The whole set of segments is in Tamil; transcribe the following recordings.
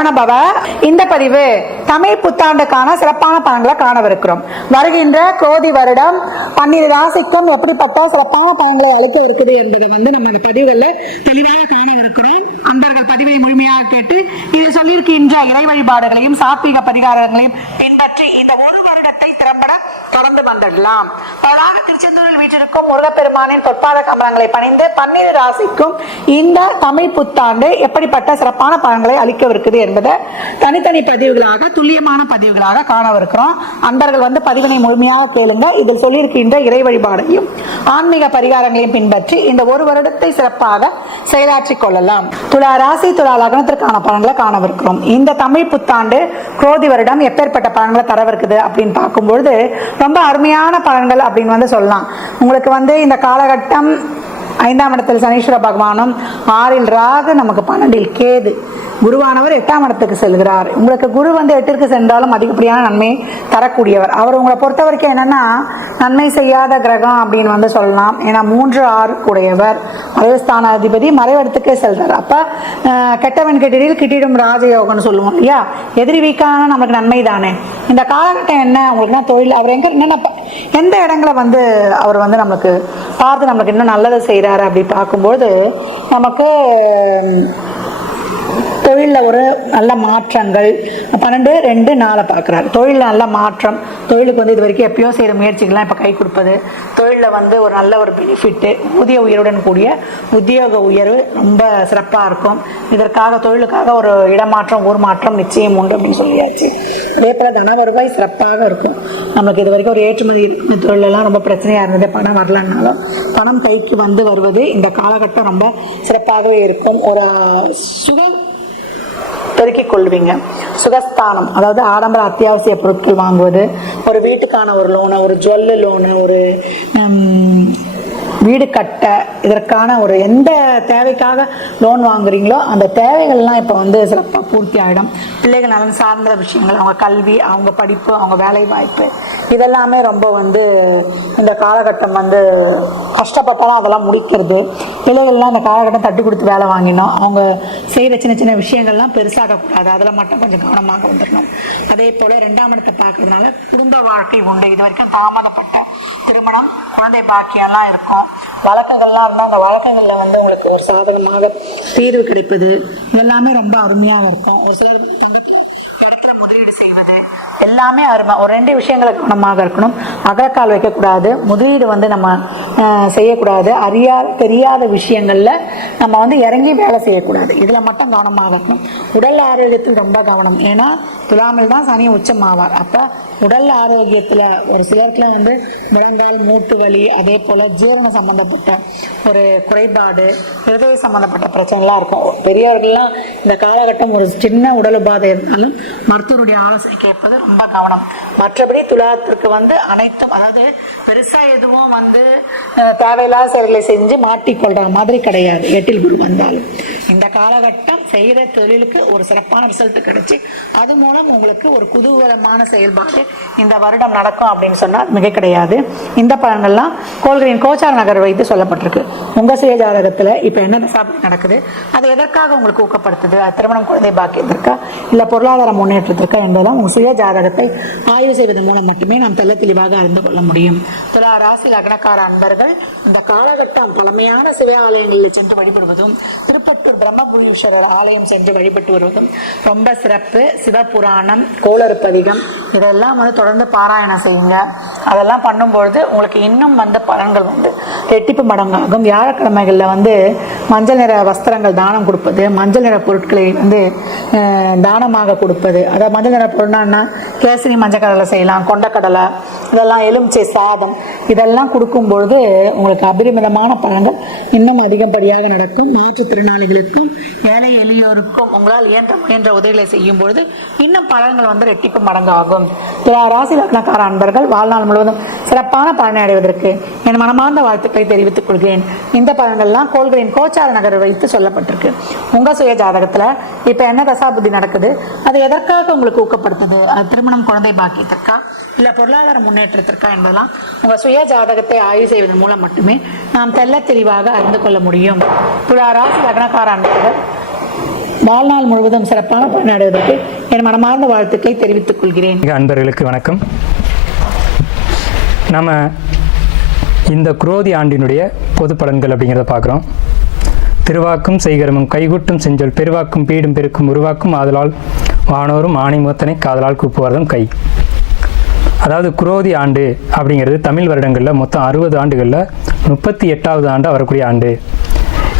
சரவணபவ. இந்த பதிவு தமிழ் புத்தாண்டுக்கான சிறப்பான பலன்களை காணவிருக்கிறோம். வருகின்ற குரோதி வருடம் 12 ராசிக்கும் எப்படிப்பட்ட சிறப்பான பலன்களை அளிக்க இருக்குது என்பதை நம்ம இந்த பதிவுகள்ல தெளிவாக காணவிருக்கிறோம். அன்பர்கள் பதிவை முழுமையாக கேட்டு இதில் சொல்லியிருக்கின்ற இறை வழிபாடுகளையும் சாத்வீக பரிகாரங்களையும் பின்பற்றி இந்த ஒரு வருடத்தை திறம்பட தொடர்ந்து வந்துடலாம். திருச்செந்தூரில் வீற்றிருக்கும் முருகப்பெருமானின் பொற்பாத கமலங்களை பணிந்து 12 ராசிக்கும் இந்த தமிழ் புத்தாண்டு எப்படிப்பட்ட சிறப்பான பலன்களை அளிக்கவிருக்குது என்பதை தனித்தனி பதிவுகளாக துல்லியமான பதிவுகளாக காணவிருக்கிறோம். அன்பர்கள் பதிவினை முழுமையாக கேளுங்க. இதில் சொல்லியிருக்கின்ற இறை வழிபாடையும் ஆன்மீக பரிகாரங்களையும் பின்பற்றி இந்த ஒரு வருடத்தை சிறப்பாக செயலாற்றிக் கொள்ளலாம். துலா ராசி துலா லக்னத்திற்கான பலன்களை காணவிருக்கிறோம். இந்த தமிழ் புத்தாண்டு குரோதி வருடம் எப்பேற்பட்ட பலன்களை தரவிருக்குது அப்படின்னு பார்க்கும்பொழுது ரொம்ப அருமையான பலன்கள் அப்படின்னு சொல்லலாம். உங்களுக்கு இந்த காலகட்டம் 5ஆம் இடத்தில் சனீஸ்வர பகவானும் 6இல் ராகு, நமக்கு 12இல் கேது, குருவானவர் 8ஆம் இடத்துக்கு செல்கிறார். உங்களுக்கு குரு 8ற்கு சென்றாலும் அதிகப்படியான நன்மை தரக்கூடியவர். அவர் உங்களை பொறுத்த வரைக்கும் என்னன்னா நன்மை செய்யாத கிரகம் அப்படின்னு சொல்லலாம். ஏன்னா 3, 6 கூடையவர், மறைவுஸ்தான அதிபதி மறைவிடத்துக்கே செல்றார். அப்ப கெட்டவன் கெட்டிடில் கிட்டிடும் ராஜயோகம்னு சொல்லுவோம் இல்லையா. எதிரி வீக்கான நமக்கு நன்மை தானே. இந்த காலகட்டம் என்ன உங்களுக்குன்னா தொழில் அவர் எந்த இடங்களை அவர் நம்மளுக்கு பார்த்து நம்மளுக்கு இன்னும் நல்லதை செய்யறாரு அப்படி பார்க்கும்போது நமக்கு தொழிலில் ஒரு நல்ல மாற்றங்கள் 12, 2, 4 பார்க்குறாரு. தொழிலில் நல்ல மாற்றம், தொழிலுக்கு இது வரைக்கும் எப்பயோ செய்கிற முயற்சிகள்லாம் இப்போ கை கொடுப்பது, தொழிலில் ஒரு நல்ல ஒரு பெனிஃபிட்டு, ஊதிய உயர்வுடன் கூடிய உத்தியோக உயர்வு ரொம்ப சிறப்பாக இருக்கும். இதற்காக தொழிலுக்காக ஒரு இடமாற்றம், ஊர் மாற்றம் நிச்சயம் உண்டு அப்படின்னு சொல்லியாச்சு. அதே போல் தன வருவாய் சிறப்பாக இருக்கும். நமக்கு இது வரைக்கும் ஒரு ஏற்றுமதி தொழிலெல்லாம் ரொம்ப பிரச்சனையாக இருந்தது, பணம் வரலன்னாலும் பணம் கைக்கு வருவது இந்த காலகட்டம் ரொம்ப சிறப்பாகவே இருக்கும். ஒரு பெருக்கிக் கொள்வீங்க. சுகஸ்தானம், அதாவது ஆடம்பர அத்தியாவசிய பொருட்கள் வாங்குவது, ஒரு வீட்டுக்கான ஒரு லோனு, ஒரு ஜுவல்லு லோனு, ஒரு வீடு கட்ட, இதற்கான ஒரு எந்த தேவைக்காக லோன் வாங்குறீங்களோ அந்த தேவைகள்லாம் இப்போ சிறப்பாக பூர்த்தி ஆகிடும். பிள்ளைகள் நலன் சார்ந்த விஷயங்கள், அவங்க கல்வி, அவங்க படிப்பு, அவங்க வேலை வாய்ப்பு, இதெல்லாமே ரொம்ப இந்த காலகட்டம் கஷ்டப்பட்டாலும் அதெல்லாம் முடிக்கிறது. பிள்ளைகள்லாம் இந்த காலகட்டம் தட்டி கொடுத்து வேலை வாங்கினோம். அவங்க செய்கிற சின்ன சின்ன விஷயங்கள்லாம் பெருசாகக்கூடாது, அதில் மட்டும் கொஞ்சம் கவனமாக வந்துடணும். அதே போல் 2ஆம் இடத்தை பார்க்கறதுனால குடும்ப வாழ்க்கை உண்டு. இது வரைக்கும் தாமதப்பட்ட திருமணம், குழந்தை பாக்கியம்லாம் இருக்கும். வழக்குகள்லாம் இருந்தால் அந்த வழக்குகளில் உங்களுக்கு ஒரு சாதகமாக தீர்வு கிடைப்பது, இதெல்லாமே ரொம்ப அருமையாக இருக்கும். ஒரு சிலர் இடத்துல முதலீடு செய்வது எல்லாமே அருமை. ஒரு 2 விஷயங்களை கவனமாக இருக்கணும். அகலக்கால் வைக்கக்கூடாது, முதலீடு நம்ம செய்யக்கூடாது, தெரியாத விஷயங்கள்ல நம்ம இறங்கி வேலை செய்யக்கூடாது. இதில் மட்டும் கவனமாக இருக்கணும். உடல் ஆரோக்கியத்தில் ரொம்ப கவனம். ஏன்னா துலாமில் தான் சனி உச்சமாவார். அப்போ உடல் ஆரோக்கியத்தில் ஒரு சிலருக்கு முழங்கால் மூட்டு வலி, அதே போல் ஜீரணம் சம்மந்தப்பட்ட ஒரு குறைபாடு, இருதய சம்மந்தப்பட்ட பிரச்சனைலாம் இருக்கும். பெரியவர்கள்லாம் இந்த காலகட்டம் ஒரு சின்ன உடல் உபாதை இருந்தாலும் மருத்துவருடைய ஆலோசனை கேட்பது ரொம்ப கவனம். மற்றபடி துலாத்திற்கு அனைத்தும், அதாவது பெருசா எதுவும் தேவையில்லாத செயல்களை செஞ்சு மாட்டிக்கொள்ற மாதிரி கிடையாது. 8இல் குரு வந்தாலும் இந்த காலகட்டம் செய்கிற தொழிலுக்கு ஒரு சிறப்பான ரிசல்ட் கிடைச்சி அது மூலம் உங்களுக்கு ஒரு குதூகலமான செயல்பாடு இந்த வருடம் நடக்கும் அப்படின்னு சொன்னால் மிக கிடையாது. இந்த பலன்கள்லாம் கோள்களின் கோச்சார நகர் வைத்து சொல்லப்பட்டிருக்கு. உங்க சுய ஜாதகத்துல இப்ப என்ன தசாப்தி நடக்குது, அது எதற்காக உங்களுக்கு ஊக்கப்படுத்துது, திருமணம், குழந்தை பாக்கியத்திற்கா இல்ல பொருளாதார முன்னேற்றத்திற்கா என்பதெல்லாம் உங்க சுய ஜாதகத்தை ஆய்வு செய்வதன் மூலம் மட்டுமே நாம் தெல்ல தெளிவாக அறிந்து கொள்ள முடியும். துலா ராசி லக்னக்கார அன்பர்கள் இந்த காலகட்டம் பழமையான சிவ ஆலயங்களில் சென்று வழிபடுவதும், திருப்பட்டூர் பிரம்மபுரீஸ்வரர் ஆலயம் சென்று வழிபட்டு வருவதும் ரொம்ப சிறப்பு. சிவபுராணம், கோளறுப்பதிகம் இதெல்லாம் தொடர்ந்து பாராயணம் செய்யுங்க. அதெல்லாம் பண்ணும்பொழுது உங்களுக்கு இன்னும் பலன்கள் ரெட்டிப்பு மடங்காகும். வியாழக்கிழமைகளில் மஞ்சள் நிற வஸ்திரங்கள் தானம் கொடுப்பது, மஞ்சள் நிற பொருட்களை தானமாக கொடுப்பது. அதாவது மஞ்சள் நிற பொருள்னா கேசரி மஞ்சள் கடலை செய்யலாம், கொண்டக்கடலை, இதெல்லாம் எலுமிச்சை சாதம், இதெல்லாம் கொடுக்கும்பொழுது உங்களுக்கு அபரிமிதமான பலன்கள் இன்னும் அதிகப்படியாக நடக்கும். மாற்றுத்திறனாளிகளுக்கும் ஏழை எளியோருக்கும் உங்களால் ஏற்ற முயன்ற உதவிகளை செய்யும் பொழுது இன்னும் பலன்கள் ரெட்டிப்பு மடங்காகும். துலா ராசி லக்னக்கார அன்பர்கள் வாழ்நாள் முழுவதும் சிறப்பான பலனை அடைவதற்கு என் மனமார்ந்த வாழ்த்துக்களை தெரிவித்துக் கொள்கிறேன். இந்த பலன்கள்லாம் கோள்களின் கோச்சார நகர் வைத்து சொல்லப்பட்டிருக்கு. உங்க சுய ஜாதகத்துல இப்ப என்ன தசாபுத்தி நடக்குது, அது எதற்காக உங்களுக்கு ஊக்கப்படுத்துது, அது திருமணம், குழந்தை பாக்கியத்திற்கா இல்ல பொருளாதார முன்னேற்றத்திற்கா என்பதெல்லாம் உங்க சுய ஜாதகத்தை ஆய்வு செய்வதன் மூலம் மட்டுமே நாம் தெல்ல தெளிவாக அறிந்து கொள்ள முடியும். துலா ராசி லக்னக்கார அன்பர்கள் வாழ்நாள் முழுவதும் சிறப்பான பலனடைவதற்கு என் மனமார்ந்த வாழ்த்துக்களை தெரிவித்துக் கொள்கிறேன். அன்பர்களுக்கு வணக்கம். நம்ம இந்த குரோதி ஆண்டினுடைய பொது பலன்கள் அப்படிங்கிறத பார்க்குறோம். திருவாக்கும் செய்கரமும் கைகூட்டும் செஞ்சொல் பெருவாக்கும் பீடும் பெருக்கும் உருவாக்கும் ஆதலால் வானோரும் ஆணை மூத்தனை காதலால் கூப்புவதும் கை. அதாவது குரோதி ஆண்டு அப்படிங்கிறது தமிழ் வருடங்களில் மொத்தம் 60 ஆண்டுகளில் 38வது ஆண்டாக வரக்கூடிய ஆண்டு.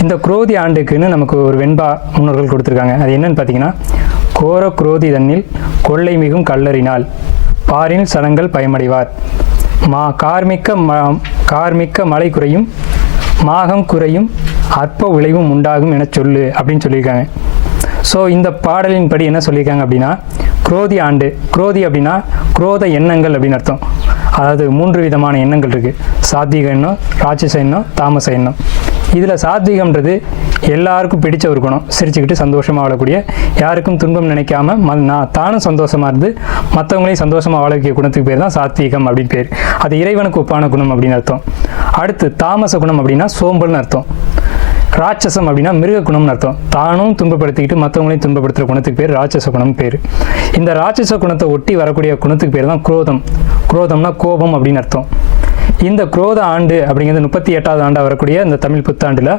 இந்த குரோதி ஆண்டுக்குன்னு நமக்கு ஒரு வெண்பா முன்னோர்கள் கொடுத்துருக்காங்க. அது என்னன்னு பார்த்தீங்கன்னா, கோர குரோதி தன்னில் கொள்ளை மிகும் கல்லறினால் பாரில் சனங்கள் பயமடைவார் கார்மிக்க மழை குறையும் மாகம் குறையும் அற்ப விளைவும் உண்டாகும் என சொல்லு அப்படின்னு சொல்லியிருக்காங்க. ஸோ இந்த பாடலின் படி என்ன சொல்லியிருக்காங்க அப்படின்னா, குரோதி ஆண்டு, குரோதி அப்படின்னா குரோத எண்ணங்கள் அப்படின்னு அர்த்தம். அதாவது 3 விதமான எண்ணங்கள் இருக்குது. சாத்வீக எண்ணம், ராட்சச எண்ணம், தாமச எண்ணம். இதில் சாத்வீகம்ன்றது எல்லாருக்கும் பிடிச்ச ஒரு குணம். சிரிச்சுக்கிட்டு சந்தோஷமாக வாழக்கூடிய, யாருக்கும் துன்பம் நினைக்காம நான் தானும் சந்தோஷமாக இருந்து மற்றவங்களையும் சந்தோஷமாக வாழ வைக்கிற குணத்துக்கு பேர் தான் சாத்வீகம் அப்படின்னு பேர். அது இறைவனுக்கு ஒப்பான குணம் அப்படின்னு அர்த்தம். அடுத்து தாமச குணம் அப்படின்னா சோம்பல்னு அர்த்தம். ராட்சசம் அப்படின்னா மிருக குணம்னு அர்த்தம். தானும் துன்பப்படுத்திக்கிட்டு மற்றவங்களையும் துன்பப்படுத்துகிற குணத்துக்கு பேர் ராட்சச குணம் பேர். இந்த ராட்சச குணத்தை ஒட்டி வரக்கூடிய குணத்துக்கு பேர் தான் குரோதம். குரோதம்னா கோபம் அப்படின்னு அர்த்தம். இந்த குரோத ஆண்டு அப்படிங்கிறது 38வது ஆண்டாக வரக்கூடிய இந்த தமிழ் புத்தாண்டில்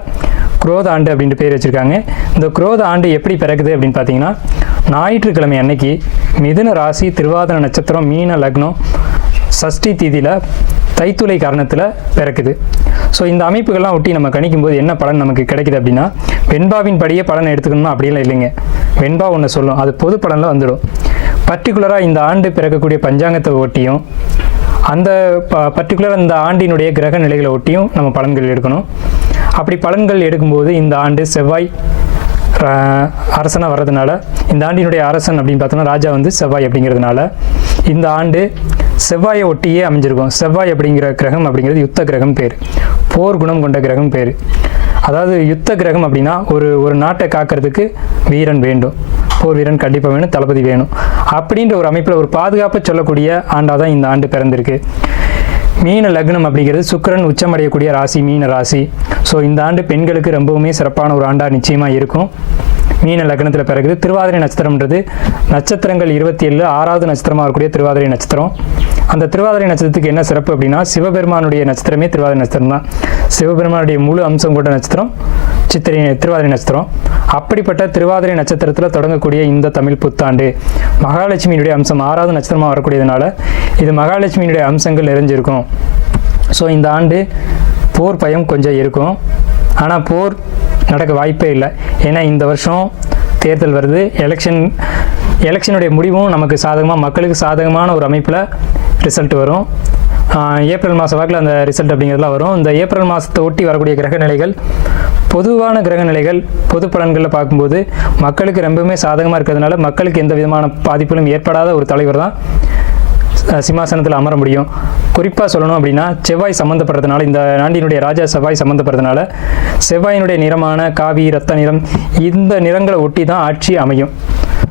குரோத ஆண்டு அப்படின்ட்டு பேர் வச்சுருக்காங்க. இந்த குரோத ஆண்டு எப்படி பிறக்குது அப்படின்னு பார்த்தீங்கன்னா, ஞாயிற்றுக்கிழமை அன்னைக்கு மிதுன ராசி, திருவாதிரை நட்சத்திரம், மீன லக்னம், சஷ்டி தீதியில் தைத்துளை காரணத்தில் பிறக்குது. ஸோ இந்த அமைப்புகள்லாம் ஒட்டி நம்ம கணிக்கும்போது என்ன பலன் நமக்கு கிடைக்குது அப்படின்னா, வெண்பாவின் படியே பலனை எடுத்துக்கணும்னா அப்படியெல்லாம் இல்லைங்க. வெண்பா ஒன்று சொல்லும், அது பொது பலனில் வந்துடும். பர்டிகுலராக இந்த ஆண்டு பிறக்கக்கூடிய பஞ்சாங்கத்தை ஒட்டியும் அந்த பர்டிகுலராக இந்த ஆண்டினுடைய கிரக நிலைகளை ஒட்டியும் நம்ம பலன்கள் எடுக்கணும். அப்படி பலன்கள் எடுக்கும்போது இந்த ஆண்டு செவ்வாய் அரசனாக வர்றதுனால, இந்த ஆண்டினுடைய அரசன் அப்படின்னு பார்த்தோன்னா ராஜா வந்து செவ்வாய் அப்படிங்கிறதுனால இந்த ஆண்டு செவ்வாயை ஒட்டியே அமைஞ்சிருக்கும். செவ்வாய் அப்படிங்கிற கிரகம் அப்படிங்கிறது யுத்த கிரகம் பேர், போர் குணம் கொண்ட கிரகம் பேர். அதாவது யுத்த கிரகம் அப்படின்னா ஒரு நாட்டை காக்கிறதுக்கு வீரன் வேண்டும், போர் வீரன் கண்டிப்பாக வேணும், தளபதி வேணும். அப்படின்ற ஒரு அமைப்பில் ஒரு பாதுகாப்பை சொல்லக்கூடிய ஆண்டாக தான் இந்த ஆண்டு பிறந்திருக்கு. மீன லக்னம் அப்படிங்கிறது சுக்கிரன் உச்சமடையக்கூடிய ராசி மீன ராசி. ஸோ இந்த ஆண்டு பெண்களுக்கு ரொம்பவுமே சிறப்பான ஒரு ஆண்டாக நிச்சயமாக இருக்கும். மீன லக்னத்தில் பிறகுது. திருவாதிரை நட்சத்திரம்ன்றது நட்சத்திரங்கள் 27 6வது நட்சத்திரமாக இருக்கக்கூடிய திருவாதிரை நட்சத்திரம். அந்த திருவாதிரை நட்சத்திரத்துக்கு என்ன சிறப்பு அப்படின்னா, சிவபெருமானுடைய நட்சத்திரமே திருவாதிரை நட்சத்திரம் தான். சிவபெருமானுடைய முழு அம்சம் கொண்ட நட்சத்திரம் திருவாதிரை நட்சத்திரம். அப்படிப்பட்ட திருவாதிரை நட்சத்திரத்தில் தொடங்கக்கூடிய இந்த தமிழ் புத்தாண்டு மகாலட்சுமியினுடைய அம்சம் 6வது நட்சத்திரமாக வரக்கூடியதுனால இது மகாலட்சுமியினுடைய அம்சங்கள் நிறைஞ்சிருக்கும். ஸோ இந்த ஆண்டு போர் பயம் கொஞ்சம் இருக்கும். ஆனால் போர் நடக்க வாய்ப்பே இல்லை. ஏன்னா இந்த வருஷம் தேர்தல் வருது. எலெக்ஷனுடைய முடிவும் நமக்கு சாதகமாக, மக்களுக்கு சாதகமான ஒரு அமைப்பில் ரிசல்ட் வரும். ஏப்ரல் மாத வாக்கில் அந்த ரிசல்ட் அப்படிங்கிறதுலாம் வரும். இந்த ஏப்ரல் மாதத்தை ஒட்டி வரக்கூடிய கிரக நிலைகள், பொதுவான கிரக நிலைகள் பொது பலன்களில் பார்க்கும்போது மக்களுக்கு ரொம்பவுமே சாதகமாக இருக்கிறதுனால மக்களுக்கு எந்த விதமான பாதிப்புகளும் ஏற்படாத ஒரு தலைவர் தான் சிம்மாசனத்தில் அமர முடியும். குறிப்பாக சொல்லணும் அப்படின்னா, செவ்வாய் சம்மந்தப்படுறதுனால, இந்த ஆண்டினுடைய ராஜா செவ்வாய் சம்மந்தப்படுறதுனால செவ்வாயினுடைய நிறமான காவி, ரத்த நிறம், இந்த நிறங்களை ஒட்டி தான் ஆட்சி அமையும்.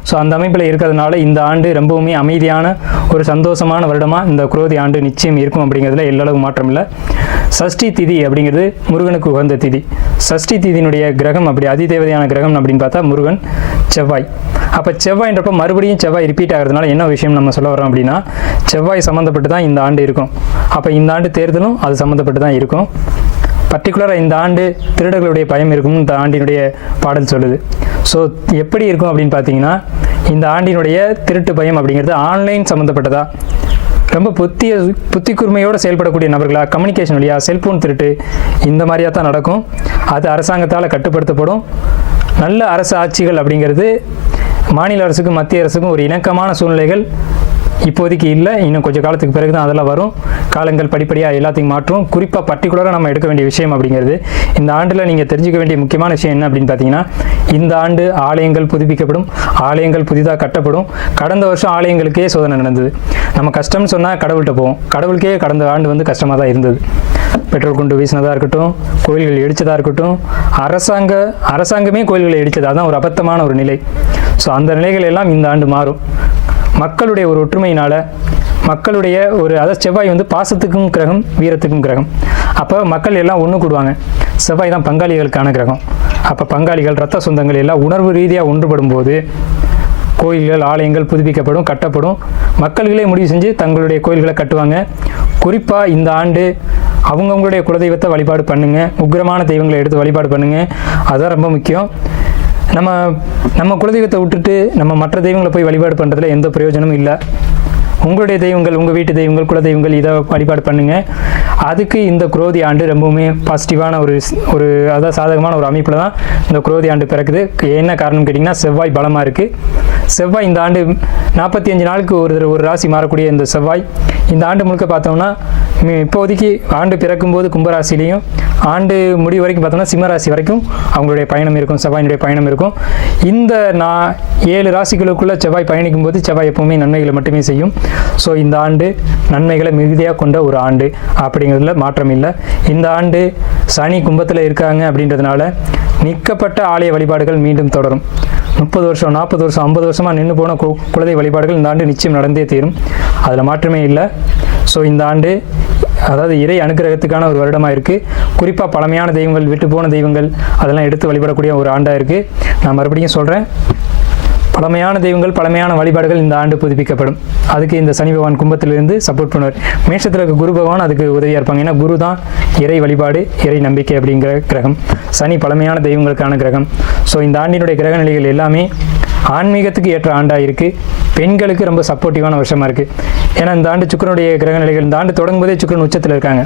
ஸோ அந்த அமைப்பில் இருக்கிறதுனால இந்த ஆண்டு ரொம்பவுமே அமைதியான ஒரு சந்தோஷமான வருடமாக இந்த குரோதி ஆண்டு நிச்சயம் இருக்கும் அப்படிங்கிறதுல எல்லளவு மாற்றம் இல்லை. சஷ்டி திதி அப்படிங்கிறது முருகனுக்கு உகந்த திதி. சஷ்டி திதியினுடைய கிரகம் அப்படி அதிதேவதையான கிரகம் அப்படின்னு பார்த்தா முருகன், செவ்வாய். அப்போ செவ்வாய்ன்றப்ப மறுபடியும் செவ்வாய் ரிப்பீட் ஆகிறதுனால என்ன விஷயம் நம்ம சொல்ல வரோம் அப்படின்னா, செவ்வாய் சம்மந்தப்பட்டு தான் இந்த ஆண்டு இருக்கும். அப்போ இந்த ஆண்டு தேர்தலும் அது சம்மந்தப்பட்டு தான் இருக்கும். பர்டிகுலராக இந்த ஆண்டு திருடர்களுடைய பயம் இருக்கும்னு இந்த ஆண்டினுடைய பாடல் சொல்லுது. ஸோ எப்படி இருக்கும் அப்படின்னு பார்த்தீங்கன்னா, இந்த ஆண்டினுடைய திருட்டு பயம் அப்படிங்கிறது ஆன்லைன் சம்மந்தப்பட்டதா, ரொம்ப புத்தி கூர்மையோடு செயல்படக்கூடிய நபர்களா, கம்யூனிகேஷன் வழியா, செல்ஃபோன் திருட்டு, இந்த மாதிரியாக தான் நடக்கும். அது அரசாங்கத்தால் கட்டுப்படுத்தப்படும். நல்ல அரசு ஆட்சிகள் அப்படிங்கிறது மாநில அரசுக்கும் மத்திய அரசுக்கும் ஒரு இணக்கமான சூழ்நிலைகள் இப்போதைக்கு இல்லை. இன்னும் கொஞ்சம் காலத்துக்கு பிறகு தான் அதெல்லாம் வரும். காலங்கள் படிப்படியாக எல்லாத்தையும் மாற்றும். குறிப்பாக பர்டிகுலராக நம்ம எடுக்க வேண்டிய விஷயம் அப்படிங்கிறது, இந்த ஆண்டில் நீங்கள் தெரிஞ்சுக்க வேண்டிய முக்கியமான விஷயம் என்ன அப்படின்னு பார்த்தீங்கன்னா, இந்த ஆண்டு ஆலயங்கள் புதுப்பிக்கப்படும், ஆலயங்கள் புதிதாக கட்டப்படும். கடந்த வருஷம் ஆலயங்களுக்கே சோதனை நடந்தது. நம்ம கஷ்டம்னு சொன்னால் கடவுள்கிட்ட போவோம். கடவுளுக்கே கடந்த ஆண்டு வந்து கஷ்டமாக தான் இருந்தது. பெட்ரோல் குண்டு வீசினதாக இருக்கட்டும், கோயில்கள் இடித்ததாக இருக்கட்டும், அரசாங்கமே கோயில்களை இடித்தது. அதுதான் ஒரு அபத்தமான ஒரு நிலை. ஸோ அந்த நிலைகள் எல்லாம் இந்த ஆண்டு மாறும். மக்களுடைய ஒரு ஒற்றுமையினால, மக்களுடைய ஒரு, அதாவது செவ்வாய் வந்து பாசத்துக்கும் கிரகம், வீரத்துக்கும் கிரகம். அப்போ மக்கள் எல்லாம் ஒன்று கூடுவாங்க. செவ்வாய் தான் பங்காளிகளுக்கான கிரகம். அப்போ பங்காளிகள், இரத்த சொந்தங்கள் எல்லாம் உணர்வு ரீதியாக ஒன்றுபடும் போது கோயில்கள், ஆலயங்கள் புதுப்பிக்கப்படும், கட்டப்படும். மக்கள்களே முடிவு செஞ்சு தங்களுடைய கோயில்களை கட்டுவாங்க. குறிப்பாக இந்த ஆண்டு அவங்கவுங்களுடைய குலதெய்வத்தை வழிபாடு பண்ணுங்கள். உக்கிரமான தெய்வங்களை எடுத்து வழிபாடு பண்ணுங்கள். அதுதான் ரொம்ப முக்கியம். நம்ம குலதெய்வத்தை விட்டுட்டு நம்ம மற்ற தெய்வங்களை போய் வழிபாடு பண்ணுறதுல எந்த பிரயோஜனமும் இல்லை. உங்களுடைய தெய்வங்கள், உங்கள் வீட்டு தெய்வங்கள், குலதெய்வங்கள் இதை வழிபாடு பண்ணுங்கள். அதுக்கு இந்த குரோதி ஆண்டு ரொம்பவுமே பாசிட்டிவான ஒரு அதாவது சாதகமான ஒரு அமைப்பில் தான் இந்த குரோதி ஆண்டு பிறக்குது. என்ன காரணம் கேட்டிங்கன்னா, செவ்வாய் பலமாக இருக்குது. செவ்வாய் இந்த ஆண்டு 45 நாளுக்கு ஒரு ராசி மாறக்கூடிய இந்த செவ்வாய் இந்த ஆண்டு முழுக்க பார்த்தோம்னா இப்போதைக்கு ஆண்டு பிறக்கும்போது கும்பராசிலையும் ஆண்டு முடிவு வரைக்கும் பார்த்தோம்னா சிம்மராசி வரைக்கும் அவங்களுடைய பயணம் இருக்கும், செவ்வாயினுடைய பயணம் இருக்கும். இந்த 7 ராசிகளுக்குள்ள செவ்வாய் பயணிக்கும் போது செவ்வாய் எப்பவுமே நன்மைகளை மட்டுமே செய்யும். ஸோ இந்த ஆண்டு நன்மைகளை மிகுதியாக கொண்ட ஒரு ஆண்டு அப்படிங்கிறதுல மாற்றம் இல்லை. இந்த ஆண்டு சனி கும்பத்தில் இருக்காங்க அப்படின்றதுனால நிற்கப்பட்ட ஆலய வழிபாடுகள் மீண்டும் தொடரும். 30 வருஷம், 40 வருஷம், 50 வருஷமாக நின்று போன குலதெய்வ வழிபாடுகள் இந்த ஆண்டு நிச்சயம் நடந்தே தீரும். அதில் மாற்றமே இல்லை. ஸோ இந்த ஆண்டு அதாவது இறை அனுக்கிரகத்துக்கான ஒரு வருடமாக இருக்குது. குறிப்பாக பழமையான தெய்வங்கள், விட்டு போன தெய்வங்கள் அதெல்லாம் எடுத்து வழிபடக்கூடிய ஒரு ஆண்டாக இருக்குது. நான் மறுபடியும் சொல்கிறேன், பழமையான தெய்வங்கள், பழமையான வழிபாடுகள் இந்த ஆண்டு புதுப்பிக்கப்படும். அதுக்கு இந்த சனி பகவான் கும்பத்திலிருந்து சப்போர்ட் பண்ணுவார். மேஷத்தில் இருக்க குரு பகவான் அதுக்கு உதவியாக இருப்பாங்க. ஏன்னா குரு தான் இறை வழிபாடு, இறை நம்பிக்கை அப்படிங்கிற கிரகம். சனி பழமையான தெய்வங்களுக்கான கிரகம். ஸோ இந்த ஆண்டினுடைய கிரக நிலைகள் எல்லாமே ஆன்மீகத்துக்கு ஏற்ற ஆண்டாக இருக்குது. பெண்களுக்கு ரொம்ப சப்போர்ட்டிவான வருஷமாக இருக்குது. ஏன்னா இந்த ஆண்டு சுக்கிரனுடைய கிரக நிலைகள் இந்த ஆண்டு தொடங்கும் போதே சுக்கிரன் உச்சத்தில் இருக்காங்க.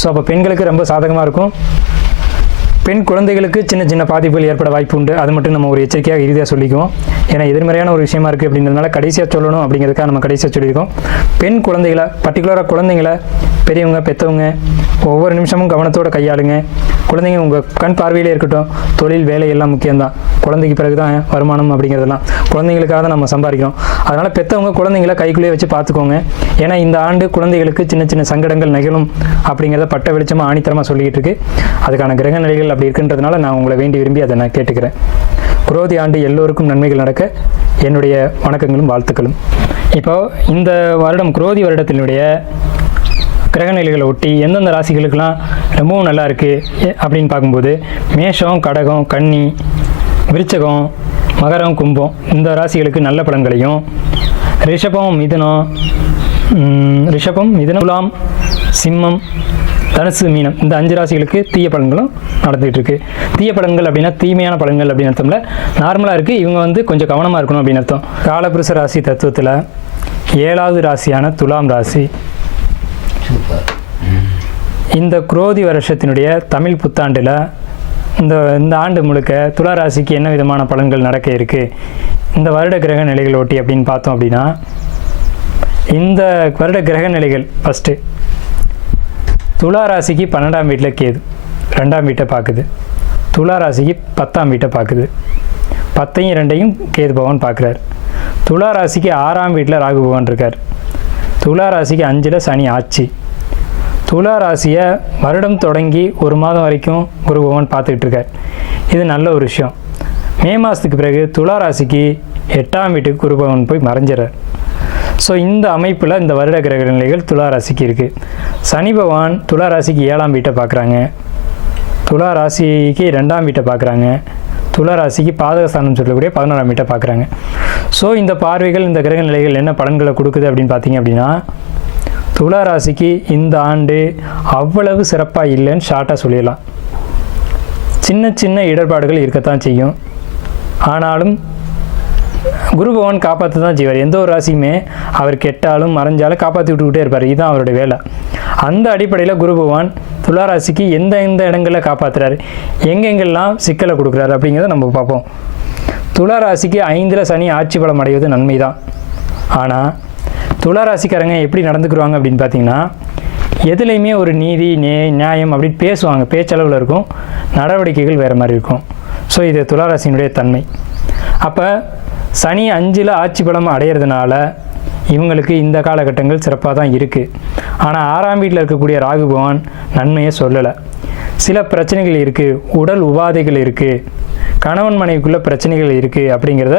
ஸோ அப்போ பெண்களுக்கு ரொம்ப சாதகமாக இருக்கும். பெண் குழந்தைகளுக்கு சின்ன சின்ன பாதிப்புகள் ஏற்பட வாய்ப்பு உண்டு. அது மட்டும் நம்ம ஒரு எச்சரிக்கையாக இறுதியாக சொல்லிக்குவோம். ஏன்னா எதிர்மறையான ஒரு விஷயமா இருக்குது அப்படின்றதுனால கடைசியாக சொல்லணும் அப்படிங்கிறதுக்காக நம்ம கடைசியாக சொல்லியிருக்கோம். பெண் குழந்தைகளை, பர்டிகுலராக குழந்தைங்களை பெரியவங்க, பெற்றவங்க ஒவ்வொரு நிமிஷமும் கவனத்தோடு கையாளுங்க. குழந்தைங்க உங்கள் கண் பார்வையிலே இருக்கட்டும். தொழில், வேலை எல்லாம் முக்கியம்தான். குழந்தைக்கு பிறகு தான் வருமானம் அப்படிங்கிறதெல்லாம். குழந்தைங்களுக்காக தான் நம்ம சம்பாதிக்கிறோம். அதனால் பெற்றவங்க குழந்தைங்களை கைக்குள்ளேயே வச்சு பார்த்துக்கோங்க. ஏன்னா இந்த ஆண்டு குழந்தைகளுக்கு சின்ன சின்ன சங்கடங்கள் நிகழும் அப்படிங்கிறத பட்ட வெளிச்சமாக ஆணித்தரமாக சொல்லிக்கிட்டு இருக்கு. அதுக்கான கிரக நிலைகள் அப்படி இருக்கின்றதுனால நான் உங்களை வேண்டி விரும்பி அதை நான் கேட்டுக்கிறேன். குரோதி ஆண்டு எல்லோருக்கும் நன்மைகள் நடக்க என்னுடைய வணக்கங்களும் வாழ்த்துக்களும். இப்போ இந்த வருடம் குரோதி வருடத்தினுடைய கிரகநிலைகளை ஒட்டி எந்தெந்த ராசிகளுக்கெல்லாம் ரொம்பவும் நல்லா இருக்குது அப்படின்னு பார்க்கும்போது மேஷம், கடகம், கன்னி, விருச்சகம், மகரம், கும்பம் இந்த ராசிகளுக்கு நல்ல பலன்களையும், ரிஷபம், மிதுனம், துலாம், சிம்மம், தனுசு, மீனம் இந்த 5 ராசிகளுக்கு தீய பலன்களும் நடந்துகிட்டு இருக்கு. தீய பலன்கள் அப்படின்னா தீமையான பலன்கள் அப்படின்னு அர்த்தம்ல, நார்மலாக இருக்குது. இவங்க கொஞ்சம் கவனமாக இருக்கணும் அப்படின்னு அர்த்தம். காலபுருஷ ராசி தத்துவத்தில் 7வது ராசியான துலாம் ராசி இந்த குரோதி வருஷத்தினுடைய தமிழ் புத்தாண்டில் இந்த ஆண்டு முழுக்க துலா ராசிக்கு என்ன விதமான பலன்கள் நடக்க இருக்குது இந்த வருட கிரக நிலைகள் ஒட்டி அப்படின்னு பார்த்தோம் அப்படின்னா, இந்த வருட கிரக நிலைகள் ஃபஸ்ட்டு துலா ராசிக்கு 12ஆம் வீட்டில் கேது 2ஆம் வீட்டை பார்க்குது. துலா ராசிக்கு 10ஆம் வீட்டை பார்க்குது. 10ஐயும் 2ஐயும் கேது பகவான் பார்க்குறார். துலா ராசிக்கு 6ஆம் வீட்டில் ராகு பகவான் இருக்கார். துலா ராசிக்கு 5ல் சனி ஆட்சி. துலா ராசியை வருடம் தொடங்கி 1 மாதம் வரைக்கும் குரு பகவான் பார்த்துக்கிட்டு இருக்கார். இது நல்ல ஒரு விஷயம். மே மாதத்துக்கு பிறகு துலா ராசிக்கு 8ஆம் வீட்டுக்கு குரு பகவான் போய் மறைஞ்சிடறார். ஸோ இந்த அமைப்பில் இந்த வருட கிரக நிலைகள் துலா ராசிக்கு இருக்குது. சனி பகவான் துலா ராசிக்கு 7ஆம் வீட்டை பார்க்குறாங்க. துலா ராசிக்கு 2ஆம் வீட்டை பார்க்குறாங்க. துலா ராசிக்கு பாதகஸ்தானம் சொல்லக்கூடிய 11ஆம் வீட்டை பார்க்குறாங்க. ஸோ இந்த பார்வைகள், இந்த கிரக நிலைகள் என்ன பலன்களை கொடுக்குது அப்படின்னு பார்த்தீங்க அப்படின்னா, துலா ராசிக்கு இந்த ஆண்டு அவ்வளவு சிறப்பாக இல்லைன்னு ஷார்ட்டாக சொல்லிடலாம். சின்ன சின்ன இடர்பாடுகள் இருக்கத்தான் செய்யும். ஆனாலும் குரு பகவான் காப்பாற்ற தான் செய்வார். எந்த ஒரு ராசியுமே அவர் கெட்டாலும் மறைஞ்சாலும் காப்பாற்றி விட்டுக்கிட்டே இருப்பார். இதுதான் அவருடைய வேலை. அந்த அடிப்படையில் குரு பகவான் துலா ராசிக்கு எந்த இடங்களில் காப்பாற்றுறாரு, எங்கெங்கெல்லாம் சிக்கலை கொடுக்குறாரு அப்படிங்கிறத நம்ம பார்ப்போம். துலா ராசிக்கு 5ல் சனி ஆட்சி பலம் அடைவது நன்மை தான். ஆனால் துலா ராசிக்காரங்க எப்படி நடந்துக்குருவாங்க அப்படின்னு பார்த்தீங்கன்னா, எதுலேயுமே ஒரு நீதி, நியாயம் அப்படின்னு பேசுவாங்க, பேச்சளவில் இருக்கும். நடவடிக்கைகள் வேறு மாதிரி இருக்கும். ஸோ இது துலா ராசியினுடைய தன்மை. அப்போ சனி 5ல் ஆட்சி பலம் அடையிறதுனால இவங்களுக்கு இந்த காலகட்டங்கள் சிறப்பாக தான் இருக்குது. ஆனால் 6ஆம் வீட்டில் இருக்கக்கூடிய ராகு பகவான் நன்மையை சொல்லலை. சில பிரச்சனைகள் இருக்குது, உடல் உபாதைகள் இருக்குது, கணவன் மனைவிக்குள்ள பிரச்சனைகள் இருக்குது அப்படிங்கிறத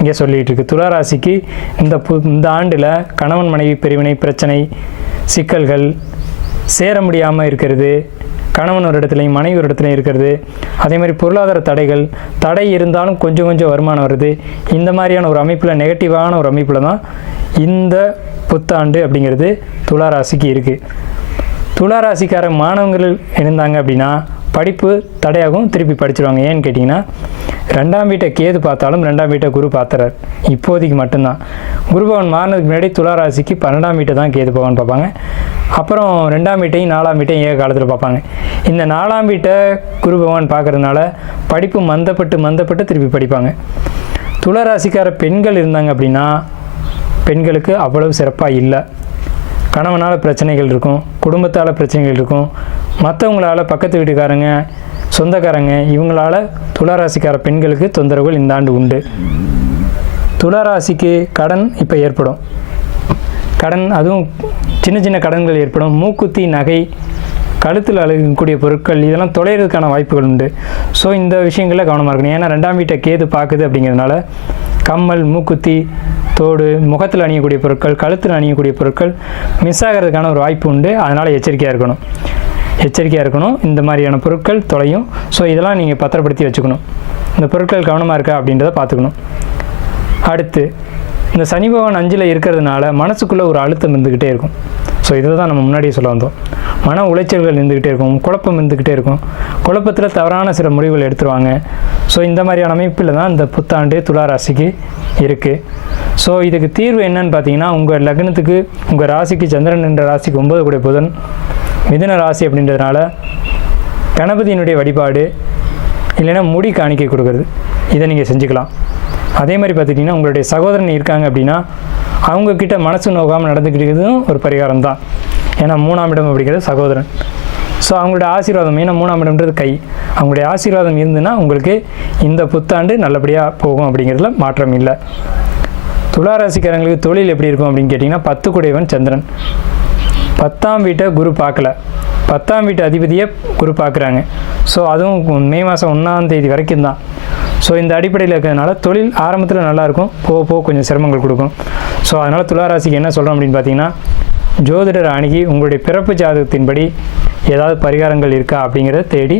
இங்கே சொல்லிகிட்டு இருக்கு. துலா ராசிக்கு இந்த ஆண்டில் கணவன் மனைவி பிரிவினை பிரச்சனை, சிக்கல்கள், சேர முடியாமல் இருக்கிறது, கணவன் ஒரு இடத்துலையும் மனைவி ஒரு இடத்துலையும் இருக்கிறது, அதே மாதிரி பொருளாதார தடை இருந்தாலும் கொஞ்சம் கொஞ்சம் வருமானம் வருது. இந்த மாதிரியான ஒரு அமைப்பில், நெகட்டிவான ஒரு அமைப்பில் தான் இந்த புத்தாண்டு அப்படிங்கிறது துலா ராசிக்கு இருக்குது. துலா ராசிக்கார மாணவர்கள் இருந்தாங்க அப்படின்னா படிப்பு தடையாகவும் திருப்பி படிச்சிருவாங்க. ஏன்னு கேட்டிங்கன்னா 2ஆம் வீட்டை கேது பார்த்தாலும் 2ஆம் வீட்டை குரு பார்த்துறார். இப்போதைக்கு மட்டும்தான். குரு பகவான் மாறினதுக்கு முன்னாடி துலா ராசிக்கு 12ஆம் வீட்டை தான் கேது பகவான் பார்ப்பாங்க. அப்புறம் 2ஆம் வீட்டையும் 4ஆம் வீட்டையும் ஏக காலத்தில் பார்ப்பாங்க. இந்த 4ஆம் வீட்டை குரு பகவான் பார்க்கறதுனால படிப்பு மந்தப்பட்டு திருப்பி படிப்பாங்க. துலா ராசிக்கார பெண்கள் இருந்தாங்க அப்படின்னா பெண்களுக்கு அவ்வளவு சிறப்பாக இல்லை. கணவனால் பிரச்சனைகள் இருக்கும், குடும்பத்தால் பிரச்சனைகள் இருக்கும், மற்றவங்களால் பக்கத்து வீட்டுக்காரங்க, சொந்தக்காரங்க, இவங்களால் துளாராசிக்கார பெண்களுக்கு தொந்தரவுகள் இந்த ஆண்டு உண்டு. துளாராசிக்கு கடன் இப்போ ஏற்படும். கடன், அதுவும் சின்ன சின்ன கடன்கள் ஏற்படும். மூக்குத்தி, நகை, கழுத்தில் அழுகக்கூடிய பொருட்கள் இதெல்லாம் தொலைகிறதுக்கான வாய்ப்புகள் உண்டு. ஸோ இந்த விஷயங்களில் கவனமாக இருக்கணும். ஏன்னா 2ஆம் வீட்டை கேது பார்க்குது அப்படிங்கிறதுனால கம்மல், மூக்குத்தி, தோடு, முகத்தில் அணியக்கூடிய பொருட்கள், கழுத்தில் அணியக்கூடிய பொருட்கள் மிஸ் ஆகிறதுக்கான ஒரு வாய்ப்பு உண்டு. அதனால் எச்சரிக்கையாக இருக்கணும். இந்த மாதிரியான பொருட்கள் தொலையும். ஸோ இதெல்லாம் நீங்கள் பத்திரப்படுத்தி வச்சுக்கணும். இந்த பொருட்கள் கவனமாக இருக்கா அப்படின்றத பார்த்துக்கணும். அடுத்து இந்த சனி பகவான் 5ல் இருக்கிறதுனால மனசுக்குள்ளே ஒரு அழுத்தம் இருந்துக்கிட்டே இருக்கும். ஸோ இதை தான் நம்ம முன்னாடியே சொல்ல வந்தோம். மன உளைச்சல்கள் இருந்துக்கிட்டே இருக்கும், குழப்பம் இருந்துக்கிட்டே இருக்கும். குழப்பத்தில் தவறான சில முடிவுகள் எடுத்துருவாங்க. ஸோ இந்த மாதிரியான அமைப்பில் தான் இந்த புத்தாண்டு துலா ராசிக்கு இருக்குது. ஸோ இதுக்கு தீர்வு என்னன்னு பார்த்தீங்கன்னா, உங்கள் லக்னத்துக்கு, உங்கள் ராசிக்கு சந்திரன் என்ற ராசிக்கு 9 கூடிய புதன் மிதுன ராசி அப்படின்றதுனால கணபதியினுடைய வழிபாடு இல்லைன்னா முடி காணிக்கை கொடுக்குறது, இதை நீங்கள் செஞ்சுக்கலாம். அதே மாதிரி பார்த்துட்டிங்கன்னா உங்களுடைய சகோதரன் இருக்காங்க அப்படின்னா அவங்கக்கிட்ட மனசு நோக்காமல் நடந்துக்கிட்டதும் ஒரு பரிகாரம் தான். ஏன்னா 3ஆம் இடம் அப்படிங்கிறது சகோதரன். ஸோ அவங்களுடைய ஆசீர்வாதம், ஏன்னா 3ஆம் இடம்ன்றது கை, அவங்களுடைய ஆசீர்வாதம் இருந்துன்னா உங்களுக்கு இந்த புத்தாண்டு நல்லபடியாக போகும் அப்படிங்கிறதுல மாற்றம் இல்லை. துளாராசிக்காரங்களுக்கு தொழில் எப்படி இருக்கும் அப்படின்னு கேட்டிங்கன்னா 10 கூடையவன் சந்திரன். 10ஆம் வீட்டை குரு பார்க்கல, 10ஆம் வீட்டு அதிபதியை குரு பார்க்குறாங்க. ஸோ அதுவும் மே மாதம் 1ஆம் தேதி வரைக்கும் தான். ஸோ இந்த அடிப்படையில் இருக்கிறதுனால தொழில் ஆரம்பத்தில் நல்லாயிருக்கும், போக கொஞ்சம் சிரமங்கள் கொடுக்கும். ஸோ அதனால் துளாராசிக்கு என்ன சொல்கிறோம் அப்படின்னு பார்த்தீங்கன்னா, ஜோதிடர் அணுகி உங்களுடைய பிறப்பு ஜாதகத்தின்படி ஏதாவது பரிகாரங்கள் இருக்கா அப்படிங்கிறத தேடி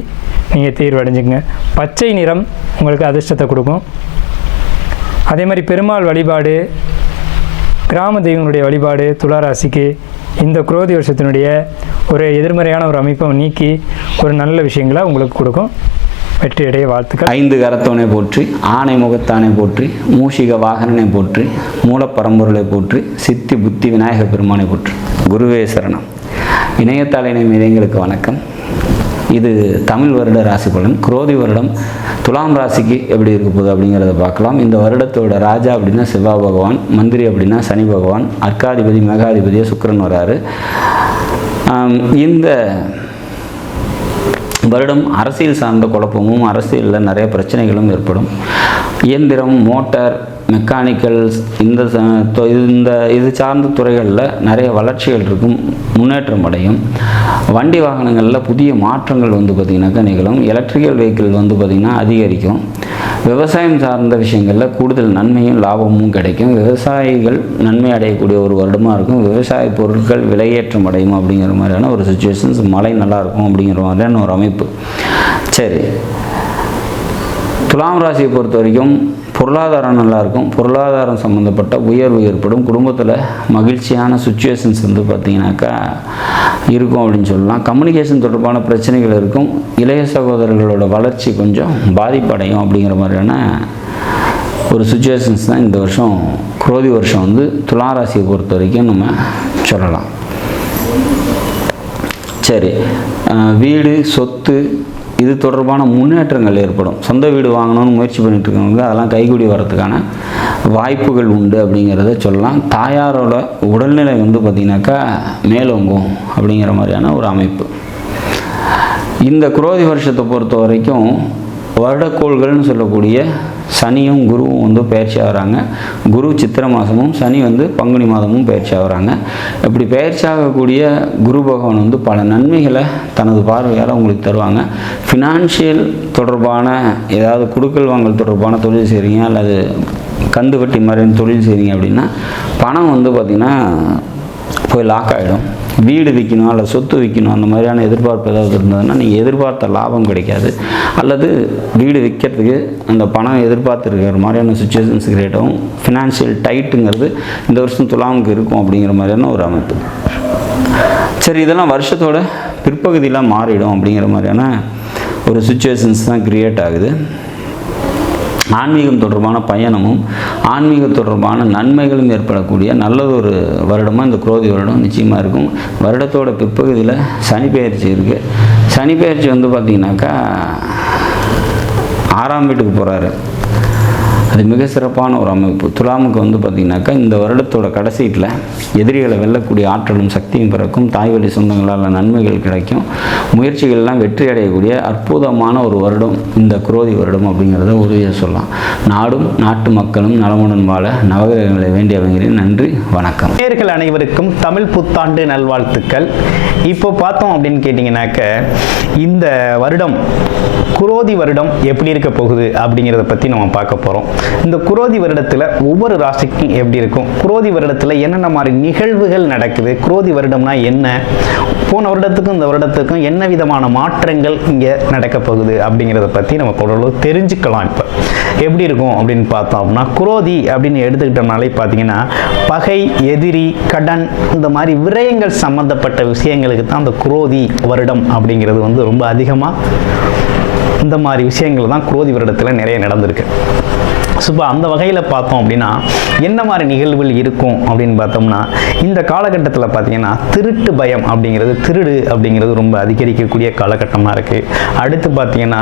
நீங்கள் தீர்வு அடைஞ்சுங்க. பச்சை நிறம் உங்களுக்கு அதிர்ஷ்டத்தை கொடுக்கும். அதே மாதிரி பெருமாள் வழிபாடு, கிராம தெய்வங்களுடைய வழிபாடு துளாராசிக்கு இந்த குரோதி வருஷத்தினுடைய ஒரு எதிர்மறையான ஒரு அமைப்பை நீக்கி ஒரு நல்ல விஷயங்களை உங்களுக்கு கொடுக்கும். வெற்றியடைய வாழ்த்துக்கள். 5 கரத்தவனை போற்றி, ஆனை முகத்தானை போற்றி, மூஷிக வாகனனை போற்றி, மூலப்பரம்பொருளை போற்றி, சித்தி புத்தி விநாயக பெருமானை போற்றி. குருவே சரணம். இணையத்தால் இணையம் எங்களுக்கு வணக்கம். இது தமிழ் வருட ராசி பலன். குரோதி வருடம் துலாம் ராசிக்கு எப்படி இருக்க போகுது அப்படிங்கிறத பார்க்கலாம். இந்த வருடத்தோட ராஜா அப்படின்னா செவ்வாய் பகவான், மந்திரி அப்படின்னா சனி பகவான், அர்க்காதிபதி மேகாதிபதியாக சுக்கிரன் வராரு. இந்த வருடம் அரசியல் சார்ந்த குழப்பமும், அரசியலில் நிறைய பிரச்சனைகளும் ஏற்படும். இயந்திரம், மோட்டார், மெக்கானிக்கல்ஸ், இது சார்ந்த துறைகளில் நிறைய வளர்ச்சிகள் இருக்கும், முன்னேற்றம் அடையும். வண்டி வாகனங்களில் புதிய மாற்றங்கள் பார்த்திங்கனாக்கா நிகழும். எலக்ட்ரிக்கல் வெஹிக்கிள் பார்த்திங்கன்னா அதிகரிக்கும். விவசாயம் சார்ந்த விஷயங்களில் கூடுதல் நன்மையும் லாபமும் கிடைக்கும். விவசாயிகள் நன்மை அடையக்கூடிய ஒரு வருடமாக இருக்கும். விவசாய பொருட்கள் விலையேற்றம் அடையும் அப்படிங்கிற மாதிரியான ஒரு சுச்சுவேஷன்ஸ். மழை நல்லாயிருக்கும் அப்படிங்கிற மாதிரியான ஒரு அமைப்பு. சரி, துலாம் ராசியை பொறுத்த வரைக்கும் பொருளாதாரம் நல்லாயிருக்கும். பொருளாதாரம் சம்மந்தப்பட்ட உயர்வு ஏற்படும். குடும்பத்தில் மகிழ்ச்சியான சுச்சுவேஷன்ஸ் பார்த்திங்கனாக்கா இருக்கும் அப்படின்னு சொல்லலாம். கம்யூனிகேஷன் தொடர்பான பிரச்சனைகள் இருக்கும். இளைய சகோதரர்களோட வளர்ச்சி கொஞ்சம் பாதிப்படையும் அப்படிங்கிற மாதிரியான ஒரு சுச்சுவேஷன்ஸ் தான் இந்த வருஷம் குரோதி வருஷம் துலாம் ராசியை பொறுத்த வரைக்கும் நம்ம சொல்லலாம். சரி, வீடு, சொத்து இது தொடர்பான முன்னேற்றங்கள் ஏற்படும். சொந்த வீடு வாங்கணும்னு முயற்சி பண்ணிட்டு இருக்கவங்க அதெல்லாம் கைகூடி வரதுக்கான வாய்ப்புகள் உண்டு அப்படிங்கிறத சொல்லலாம். தாயாரோட உடல்நிலை பார்த்திங்கனாக்கா மேலோங்கும் அப்படிங்கிற மாதிரியான ஒரு அமைப்பு. இந்த குரோதி வருஷத்தை பொறுத்த வரைக்கும் வருடக்கோள்கள்னு சொல்லக்கூடிய சனியும் குருவும் பயிற்சி ஆகிறாங்க. குரு சித்திரை மாதமும் சனி பங்குனி மாதமும் பயிற்சி ஆகிறாங்க. இப்படி பயிற்சி ஆகக்கூடிய குரு பகவான் பல நன்மைகளை தனது பார்வையால் உங்களுக்கு தருவாங்க. ஃபினான்ஷியல் தொடர்பான ஏதாவது குடுக்கல் வாங்கல் தொடர்பான தொழில் செய்கிறீங்க, அல்லது கந்து வட்டி மாதிரியான தொழில் செய்கிறீங்க அப்படின்னா பணம் பார்த்திங்கன்னா போய் லாக் ஆகிடும். வீடு விற்கணும் அல்லது சொத்து விற்கணும் அந்த மாதிரியான எதிர்பார்ப்பு ஏதாவது இருந்ததுன்னா நீங்கள் எதிர்பார்த்த லாபம் கிடைக்காது, அல்லது வீடு விற்கிறதுக்கு அந்த பணம் எதிர்பார்த்துருக்கிற மாதிரியான சுச்சுவேஷன்ஸ் கிரியேட் ஆகும். ஃபினான்ஷியல் டைட்டுங்கிறது இந்த வருஷம் துலாமுக்கு இருக்கும் அப்படிங்கிற மாதிரியான ஒரு அமைப்பு. சரி, இதெல்லாம் வருஷத்தோட பிற்பகுதியில் மாறிடும் அப்படிங்கிற மாதிரியான ஒரு சுச்சுவேஷன்ஸ் தான் கிரியேட் ஆகுது. ஆன்மீகம் தொடர்பான பயணமும் ஆன்மீக தொடர்பான நன்மைகளும் ஏற்படக்கூடிய நல்லதொரு வருடமாக இந்த குரோதி வருடம் நிச்சயமாக இருக்கும். வருடத்தோட பிற்பகுதியில் சனி பெயர்ச்சி இருக்குது. சனி பெயர்ச்சி வந்து பார்த்திங்கனாக்கா 6ஆம் வீட்டுக்கு போகிறாரு. அது மிக சிறப்பான ஒரு அமைப்பு. துலாமுக்கு வந்து பார்த்திங்கனாக்கா இந்த வருடத்தோட கடைசியில் எதிரிகளை வெல்லக்கூடிய ஆற்றலும் சக்தியும் பிறக்கும். தாய் வழி சொந்தங்களால் நன்மைகள் கிடைக்கும். முயற்சிகள்லாம் வெற்றி அடையக்கூடிய அற்புதமான ஒரு வருடம் இந்த குரோதி வருடம் அப்படிங்கிறத உறுதியாக சொல்லலாம். நாடும் நாட்டு மக்களும் நலமுடன் வாழ நவகிரகங்களை வேண்டி அமைகிறேன். நன்றி, வணக்கம். நேயர்கள் அனைவருக்கும் தமிழ் புத்தாண்டு நல்வாழ்த்துக்கள். இப்போ பார்த்தோம் அப்படின்னு கேட்டிங்கனாக்க இந்த வருடம் குரோதி வருடம் எப்படி இருக்க போகுது அப்படிங்கிறத பற்றி நம்ம பார்க்க போகிறோம். இந்த குரோதி வருடத்தில் ஒவ்வொரு ராசிக்கும் எப்படி இருக்கும், குரோதி வருடத்தில் என்னென்ன மாதிரி நிகழ்வுகள் நடக்குது, குரோதி வருடம்னா என்ன, போன வருடத்துக்கும் இந்த வருடத்துக்கும் என்ன விதமான மாற்றங்கள் இங்கே நடக்க போகுது அப்படிங்கிறத பற்றி நம்ம பொருளும் தெரிஞ்சுக்கலாம். இப்போ எப்படி இருக்கும் அப்படின்னு பார்த்தோம்னா, குரோதி அப்படின்னு எடுத்துக்கிட்டோம்னாலே பார்த்தீங்கன்னா பகை, எதிரி, கடன், இந்த மாதிரி விரயங்கள் சம்பந்தப்பட்ட விஷயங்களுக்கு தான் அந்த குரோதி வருடம் அப்படிங்கிறது வந்து ரொம்ப அதிகமாக இந்த மாதிரி விஷயங்கள் தான் குரோதி வருடத்தில் நிறைய நடந்திருக்கு. ஸோ அந்த வகையில் பார்த்தோம் அப்படின்னா என்ன மாதிரி நிகழ்வுகள் இருக்கும் அப்படின்னு பார்த்தோம்னா, இந்த காலகட்டத்தில் பார்த்தீங்கன்னா திருட்டு பயம் அப்படிங்கிறது, திருடு அப்படிங்கிறது ரொம்ப அதிகரிக்கக்கூடிய காலகட்டமாக இருக்குது. அடுத்து பார்த்தீங்கன்னா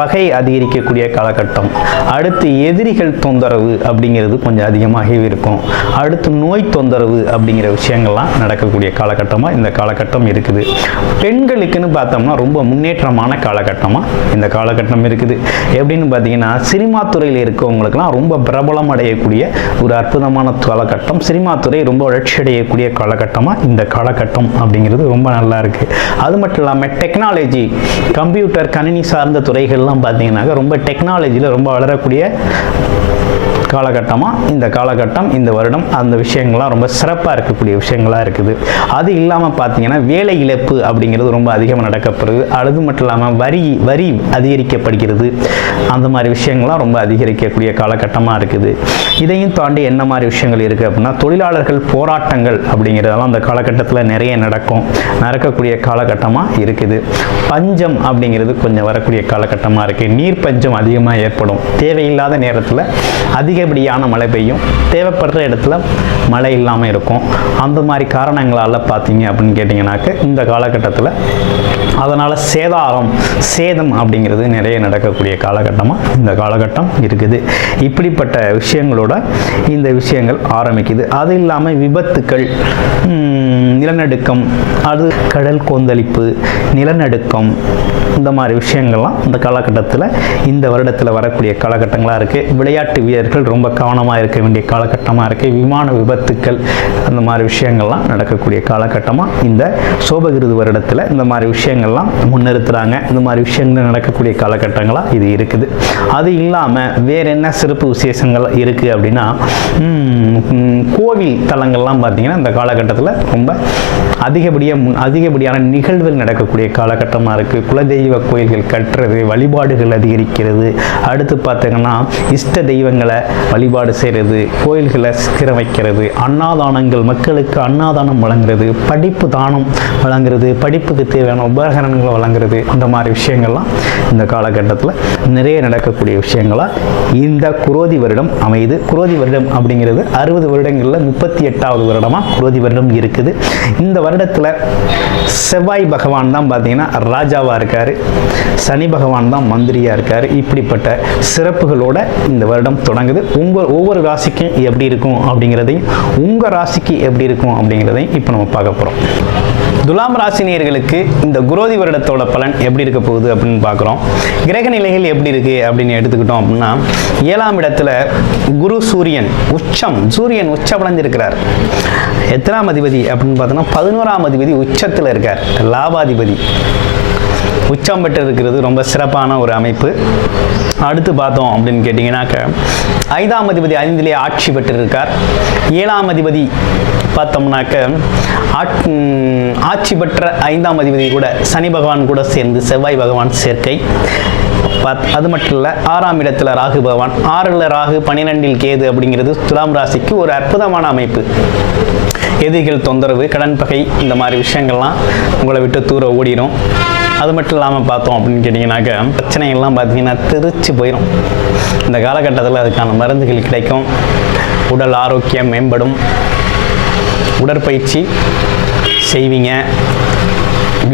பகை அதிகரிக்கக்கூடிய காலகட்டம். அடுத்து எதிரிகள் தொந்தரவு அப்படிங்கிறது கொஞ்சம் அதிகமாகவே இருக்கும். அடுத்து நோய் தொந்தரவு அப்படிங்கிற விஷயங்கள்லாம் நடக்கக்கூடிய காலகட்டமாக இந்த காலகட்டம் இருக்குது. பெண்களுக்குன்னு பார்த்தோம்னா ரொம்ப முன்னேற்றமான காலகட்டமாக இந்த காலகட்டம் இருக்குது. எப்படின்னு பார்த்தீங்கன்னா சினிமா துறையில் இருக்கவங்களுக்குலாம் ரொம்ப பிரபலம் அடையக்கூடிய ஒரு அற்புதமான காலகட்டம். சினிமா துறை ரொம்ப வளர்ச்சி அடையக்கூடிய காலகட்டமாக இந்த காலகட்டம் அப்படிங்கிறது ரொம்ப நல்லா இருக்கு. அது மட்டும் இல்லாமல் டெக்னாலஜி, கம்ப்யூட்டர், கணினி சார்ந்த துறைகள்லாம் பார்த்தீங்கன்னாக்க ரொம்ப டெக்னாலஜியில் ரொம்ப வளரக்கூடிய காலகட்டமாக இந்த காலகட்டம், இந்த வருடம் அந்த விஷயங்கள்லாம் ரொம்ப சிறப்பாக இருக்கக்கூடிய விஷயங்களாக இருக்குது. அது இல்லாமல் பார்த்தீங்கன்னா வேலை இழப்பு அப்படிங்கிறது ரொம்ப அதிகமாக நடக்கப்படுது. அது மட்டும் இல்லாமல் வரி அதிகரிக்கப்படுகிறது. அந்த மாதிரி விஷயங்கள்லாம் ரொம்ப அதிகரிக்கக்கூடிய காலகட்டமாக இருக்குது. இதையும் தாண்டி என்ன மாதிரி விஷயங்கள் இருக்குது அப்படின்னா, தொழிலாளர்கள் போராட்டங்கள் அப்படிங்கிறதெல்லாம் அந்த காலகட்டத்தில் நிறைய நடக்கக்கூடிய காலகட்டமாக இருக்குது. பஞ்சம் அப்படிங்கிறது கொஞ்சம் வரக்கூடிய காலகட்டமாக இருக்குது. நீர் பஞ்சம் அதிகமாக ஏற்படும். தேவையில்லாத நேரத்தில் அதிகப்படியான மழை பெய்யும், தேவைப்படுற இடத்துல மழை இல்லாமல் இருக்கும். அந்த மாதிரி காரணங்களால் பார்த்தீங்க அப்படின்னு கேட்டிங்கனாக்க இந்த காலகட்டத்தில் அதனால் சேதம் அப்படிங்கிறது நிறைய நடக்கக்கூடிய காலகட்டமாக இந்த காலகட்டம் இருக்குது. இப்படிப்பட்ட விஷயங்களோட இந்த விஷயங்கள் ஆரம்பிக்குது. அது இல்லாமல் விபத்துக்கள், நிலநடுக்கம், அது கடல் கொந்தளிப்பு, நிலநடுக்கம், இந்த மாதிரி விஷயங்கள்லாம் இந்த காலகட்டத்தில் இந்த வருடத்தில் வரக்கூடிய காலகட்டங்களாக இருக்குது. விளையாட்டு வீரர்கள் ரொம்ப கவனமாக இருக்க வேண்டிய காலகட்டமாக இருக்குது. விமான விபத்துக்கள், அந்த மாதிரி விஷயங்கள்லாம் நடக்கக்கூடிய காலகட்டமாக இந்த சோபகிருது வருடத்தில் இந்த மாதிரி விஷயங்கள்லாம் முன்னிறுத்துகிறாங்க. இந்த மாதிரி விஷயங்கள் நடக்கக்கூடிய காலகட்டங்களாக இது இருக்குது. அது இல்லாமல் வேறு என்ன சிறப்பு விசேஷங்கள் இருக்குது அப்படின்னா, கோவில் தலங்கள்லாம் பார்த்திங்கன்னா இந்த காலகட்டத்தில் ரொம்ப அதிகப்படியான நிகழ்வுகள் நடக்கக்கூடிய காலகட்டமாக இருக்குது. குலதெய்வ கோயில்கள் கட்டுறது, வழிபாடுகள் அதிகரிக்கிறது. அடுத்து பார்த்தீங்கன்னா இஷ்ட தெய்வங்களை வழிபாடு செய்கிறது, கோயில்களை சீரமைக்கிறது, அன்னதானங்கள், மக்களுக்கு அன்னதானம் வழங்குறது, படிப்பு தானம் வழங்குறது, படிப்புக்கு தேவையான உபகரணங்களை வழங்குறது, இந்த மாதிரி விஷயங்கள்லாம் இந்த காலகட்டத்தில் நிறைய நடக்கக்கூடிய விஷயங்களாக இந்த குரோதி வருடம் அமையுது. குரோதி வருடம் அப்படிங்கிறது 60 வருடங்களில் 38வது வருடமாக குரோதி வருடம் இருக்குது. இந்த வருடத்தில் செவ்வாய் பகவான் தான் பார்த்தீங்கன்னா ராஜாவாக இருக்கார், சனி பகவான் தான் மந்திரியாக இருக்கார். இப்படிப்பட்ட சிறப்புகளோட இந்த வருடம் தொடங்குது. ஒவ்வொரு ராசிக்கும் எப்படி இருக்கும் அப்படிங்கிறதையும், உங்கள் ராசிக்கு எப்படி இருக்கும் அப்படிங்கிறதையும் இப்போ நம்ம பார்க்க போகிறோம். துலாம் ராசினியர்களுக்கு இந்த குரோதி வருடத்தோட பலன் எப்படி இருக்க போகுது அப்படின்னு பார்க்குறோம். கிரக நிலைகள் எப்படி இருக்குது அப்படின்னு எடுத்துக்கிட்டோம் அப்படின்னா, 7ஆம் இடத்துல குரு சூரியன் உச்சமடைஞ்சிருக்கிறார். எத்தனாம் அதிபதி அப்படின்னு பார்த்தோம்னா 11ஆம் அதிபதி உச்சத்தில் இருக்கார். லாபாதிபதி உச்சம் பெற்று இருக்கிறது ரொம்ப சிறப்பான ஒரு அமைப்பு. அடுத்து பார்த்தோம் அப்படின்னு கேட்டிங்கன்னாக்க 5ஆம் அதிபதி 5லே ஆட்சி பெற்றிருக்கார். 7ஆம் அதிபதி பார்த்தோம்னாக்க ஆட்சி பெற்ற 5ஆம் அதிபதி கூட சனி பகவான் கூட சேர்ந்து செவ்வாய் பகவான் சேர்க்கை. அது மட்டும் இல்லை, 6ஆம் இடத்துல ராகு பகவான், 6ல் ராகு 12ல் கேது அப்படிங்கிறது துலாம் ராசிக்கு ஒரு அற்புதமான அமைப்பு. எதிரிகள் தொந்தரவு, கடன் பகை, இந்த மாதிரி விஷயங்கள்லாம் உங்களை விட்டு தூர ஓடிடும். அது மட்டும் இல்லாமல் பார்த்தோம் அப்படின்னு கேட்டிங்கனாக்கா, பிரச்சனைகள்லாம் பார்த்தீங்கன்னா திருச்சி போயிடும். இந்த காலகட்டத்தில் அதுக்கான மருந்துகள் கிடைக்கும். உடல் ஆரோக்கியம் மேம்படும். உடற்பயிற்சி செய்வீங்க,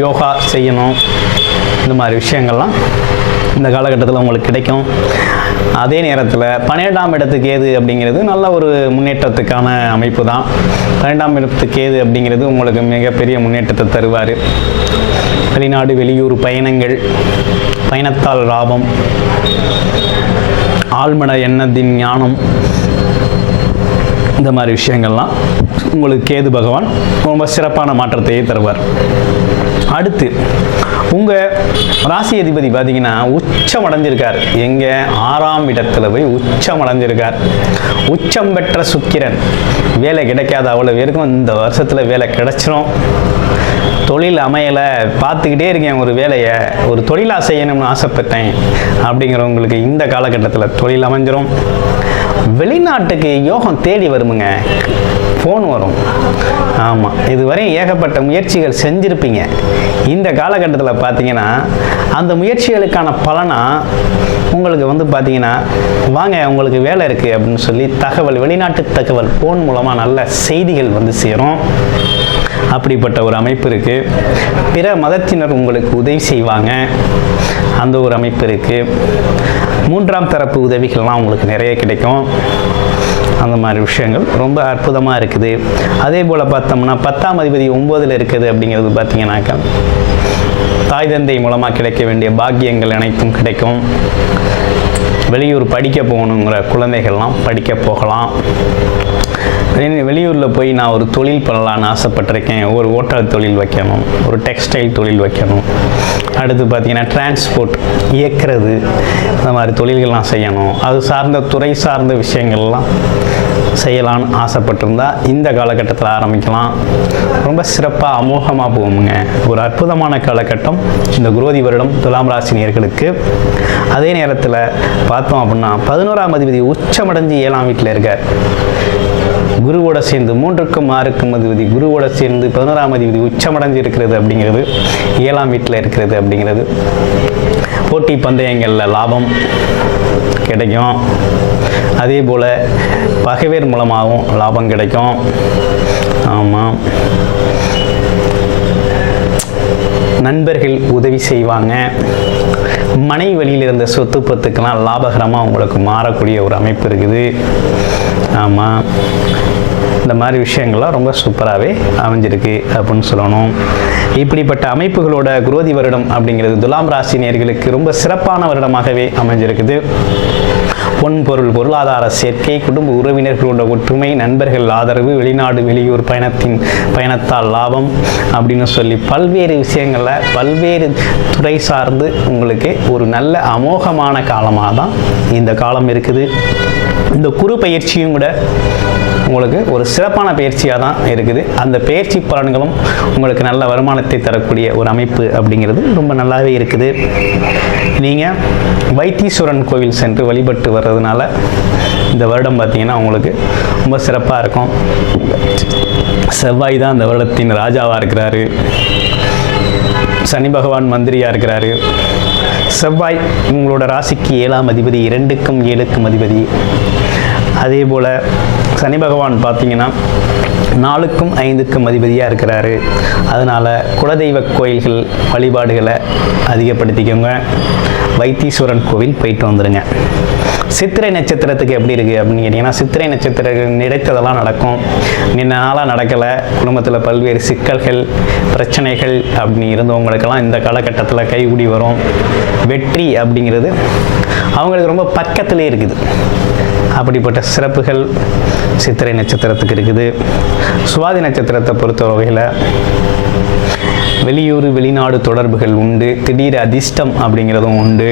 யோகா செய்யணும், இந்த மாதிரி விஷயங்கள்லாம் இந்த காலகட்டத்தில் உங்களுக்கு கிடைக்கும். அதே நேரத்தில் 12ஆம் இடத்துக்கு கேது அப்படிங்கிறது நல்ல ஒரு முன்னேற்றத்துக்கான அமைப்பு தான். 12ஆம் இடத்துக்கு கேது அப்படிங்கிறது உங்களுக்கு மிகப்பெரிய முன்னேற்றத்தை தருவார். வெளிநாடு வெளியூர் பயணங்கள், பயணத்தால் லாபம், ஆழ்மன எண்ணத்தின் ஞானம், இந்த மாதிரி விஷயங்கள்லாம் உங்களுக்கு கேது பகவான் ரொம்ப சிறப்பான மாற்றத்தையே தருவார். அடுத்து உங்கள் ராசி அதிபதி பார்த்தீங்கன்னா உச்சம் அடைஞ்சிருக்கார். எங்கே? 6ஆம் இடத்துல போய் உச்சம் அடைஞ்சிருக்கார். உச்சம் பெற்ற சுக்கிரன். வேலை கிடைக்காத அவ்வளோ பேருக்கும் இந்த வருஷத்தில் வேலை கிடைச்சிரும். தொழில் அமையலை, பார்த்துக்கிட்டே இருக்கேன் ஒரு வேலையை, ஒரு தொழிலாக செய்யணும்னு ஆசைப்பட்டேன் அப்படிங்கிறவங்களுக்கு இந்த காலகட்டத்தில் தொழில் அமைஞ்சிரும். வெளிநாட்டுக்கு யோகம் தேடி வருமுங்க, ஃபோன் வரும். ஆமாம், இதுவரை ஏகப்பட்ட முயற்சிகள் செஞ்சுருப்பீங்க. இந்த காலகட்டத்தில் பார்த்தீங்கன்னா அந்த முயற்சிகளுக்கான பலனாக உங்களுக்கு வந்து பார்த்தீங்கன்னா, வாங்க உங்களுக்கு வேலை இருக்குது அப்படின்னு சொல்லி தகவல், வெளிநாட்டு தகவல் ஃபோன் மூலமாக நல்ல செய்திகள் வந்து சேரும். அப்படிப்பட்ட ஒரு அமைப்பு இருக்குது. பிற மதத்தினர் உங்களுக்கு உதவி செய்வாங்க, அந்த ஒரு அமைப்பு இருக்குது. 3ஆம் தரப்பு உதவிகள்லாம் உங்களுக்கு நிறைய கிடைக்கும். அந்த மாதிரி விஷயங்கள் ரொம்ப அற்புதமாக இருக்குது. அதே போல் பார்த்தோம்னா 10ஆம் அதிபதி 9ல் இருக்குது அப்படிங்கிறது பார்த்தீங்கன்னாக்கா, தாய் தந்தை மூலமாக கிடைக்க வேண்டிய பாக்கியங்கள் அனைத்தும் கிடைக்கும். வெளியூர் படிக்க போகணுங்கிற குழந்தைகள்லாம் படிக்க போகலாம். வெளியூரில் போய் நான் ஒரு தொழில் பண்ணலான்னு ஆசைப்பட்டிருக்கேன். ஒரு ஹோட்டல் தொழில் வைக்கணும், ஒரு டெக்ஸ்டைல் தொழில் வைக்கணும், அடுத்து பார்த்தீங்கன்னா டிரான்ஸ்போர்ட் இயக்கிறது, இந்த மாதிரி தொழில்கள்லாம் செய்யணும், அது சார்ந்த துறை சார்ந்த விஷயங்கள்லாம் செய்யலான்னு ஆசைப்பட்டிருந்தா இந்த காலகட்டத்தில் ஆரம்பிக்கலாம். ரொம்ப சிறப்பாக அமோகமாக போகுங்க. ஒரு அற்புதமான காலகட்டம் இந்த குரோதி வருடம் துலாம் ராசி நேயர்களுக்கு. அதே நேரத்தில் பார்த்தோம் அப்படின்னா 11ஆம் அதிபதி உச்சமடைஞ்சு 7ஆம் வீட்டில் இருக்கார். குருவோட சேர்ந்து 3க்கும் 6க்கும் அதிபதி குருவோட சேர்ந்து 11ஆம் அதிபதி உச்சமடைஞ்சு இருக்கிறது அப்படிங்கிறது, 7ஆம் வீட்டில் இருக்கிறது அப்படிங்கிறது போட்டி பந்தயங்களில் லாபம் கிடைக்கும். அதே போல் பகைவர் மூலமாகவும் லாபம் கிடைக்கும். ஆமாம், நண்பர்கள் உதவி செய்வாங்க. மனை வழியில் இருந்த சொத்து பத்துக்கெல்லாம் லாபகரமாக உங்களுக்கு மாறக்கூடிய ஒரு அமைப்பு இருக்குது. ஆமாம், இந்த மாதிரி விஷயங்கள்லாம் ரொம்ப சூப்பராகவே அமைஞ்சிருக்கு அப்படின்னு சொல்லணும். இப்படிப்பட்ட அமைப்புகளோட குரோதி வருடம் அப்படிங்கிறது துலாம் ராசி நேயர்களுக்கு ரொம்ப சிறப்பான வருடமாகவே அமைஞ்சிருக்குது. பொன் பொருள் பொருளாதார சேர்க்கை, குடும்ப உறவினர்களோட ஒற்றுமை, நண்பர்கள் ஆதரவு, வெளிநாடு வெளியூர் பயணத்தால் லாபம் அப்படின்னு சொல்லி பல்வேறு விஷயங்களில் பல்வேறு துறை சார்ந்து உங்களுக்கு ஒரு நல்ல அமோகமான காலமாக தான் இந்த காலம் இருக்குது. இந்த குரு பயிற்சியும் கூட உங்களுக்கு ஒரு சிறப்பான பயிற்சியாக தான் இருக்குது. அந்த பயிற்சி பலன்களும் உங்களுக்கு நல்ல வருமானத்தை தரக்கூடிய ஒரு அமைப்பு அப்படிங்கிறது ரொம்ப நல்லாவே இருக்குது. நீங்கள் வைத்தீஸ்வரன் கோவில் சென்று வழிபட்டு வர்றதுனால இந்த வருடம் பார்த்தீங்கன்னா உங்களுக்கு ரொம்ப சிறப்பாக இருக்கும். செவ்வாய் தான் இந்த வருடத்தின் ராஜாவாக இருக்கிறாரு. சனி பகவான் மந்திரியாக இருக்கிறாரு. செவ்வாய் உங்களோட ராசிக்கு 7ஆம் அதிபதி, 2க்கும் 7க்கும் அதிபதி. அதே போல் சனி பகவான் பார்த்தீங்கன்னா 4க்கும் 5க்கும் அதிபதியாக இருக்கிறாரு. அதனால் குலதெய்வ கோயில்கள் வழிபாடுகளை அதிகப்படுத்திக்கோங்க. வைத்தீஸ்வரன் கோவில் போயிட்டு வந்துடுங்க. சித்திரை நட்சத்திரத்துக்கு எப்படி இருக்குது அப்படின்னு கேட்டிங்கன்னா, சித்திரை நட்சத்திரம் நினைத்ததெல்லாம் நடக்கும். நாளாக நடக்கலை, குடும்பத்தில் பல்வேறு சிக்கல்கள் பிரச்சனைகள் அப்படி இருந்தவங்களுக்கெல்லாம் இந்த காலகட்டத்தில் கைகூடி வரும். வெற்றி அப்படிங்கிறது அவங்களுக்கு ரொம்ப பக்கத்திலே இருக்குது. அப்படிப்பட்ட சிறப்புகள் சித்திரை நட்சத்திரத்துக்கு இருக்குது. சுவாதி நட்சத்திரத்தை பொறுத்த வகையில் வெளியூர் வெளிநாடு தொடர்புகள் உண்டு. திடீர் அதிர்ஷ்டம் அப்படிங்கிறதும் உண்டு.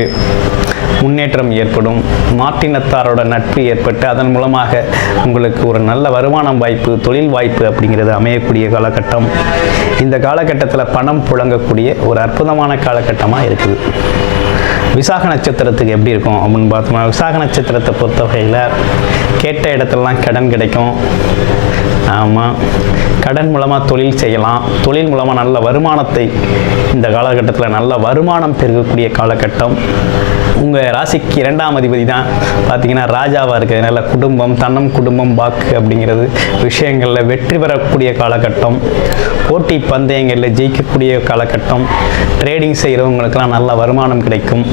முன்னேற்றம் ஏற்படும். மாற்றினத்தாரோட நட்பு ஏற்பட்டு அதன் மூலமாக உங்களுக்கு ஒரு நல்ல வருமானம் வாய்ப்பு, தொழில் வாய்ப்பு அப்படிங்கிறது அமையக்கூடிய காலகட்டம். இந்த காலகட்டத்தில் பணம் புழங்கக்கூடிய ஒரு அற்புதமான காலகட்டமாக இருக்குது. விசாக நட்சத்திரத்துக்கு எப்படி இருக்கும் அப்படின்னு பார்த்தோம்னா, விசாக நட்சத்திரத்தை பொறுத்த வகையில் கேட்ட இடத்துலலாம் கடன் கிடைக்கும். ஆமாம், கடன் மூலமாக தொழில் செய்யலாம். தொழில் மூலமாக நல்ல வருமானத்தை இந்த காலகட்டத்தில் நல்ல வருமானம் பெருகக்கூடிய காலகட்டம். உங்கள் ராசிக்கு 2ஆம் அதிபதி தான் பார்த்தீங்கன்னா ராஜாவாக இருக்குது. நல்ல குடும்பம், தன்னம் குடும்பம் வாக்கு அப்படிங்கிறது விஷயங்களில் வெற்றி பெறக்கூடிய காலகட்டம். போட்டி பந்தயங்களில் ஜெயிக்கக்கூடிய காலகட்டம். ட்ரேடிங் செய்கிறவங்களுக்கெல்லாம் நல்ல வருமானம் கிடைக்கும்.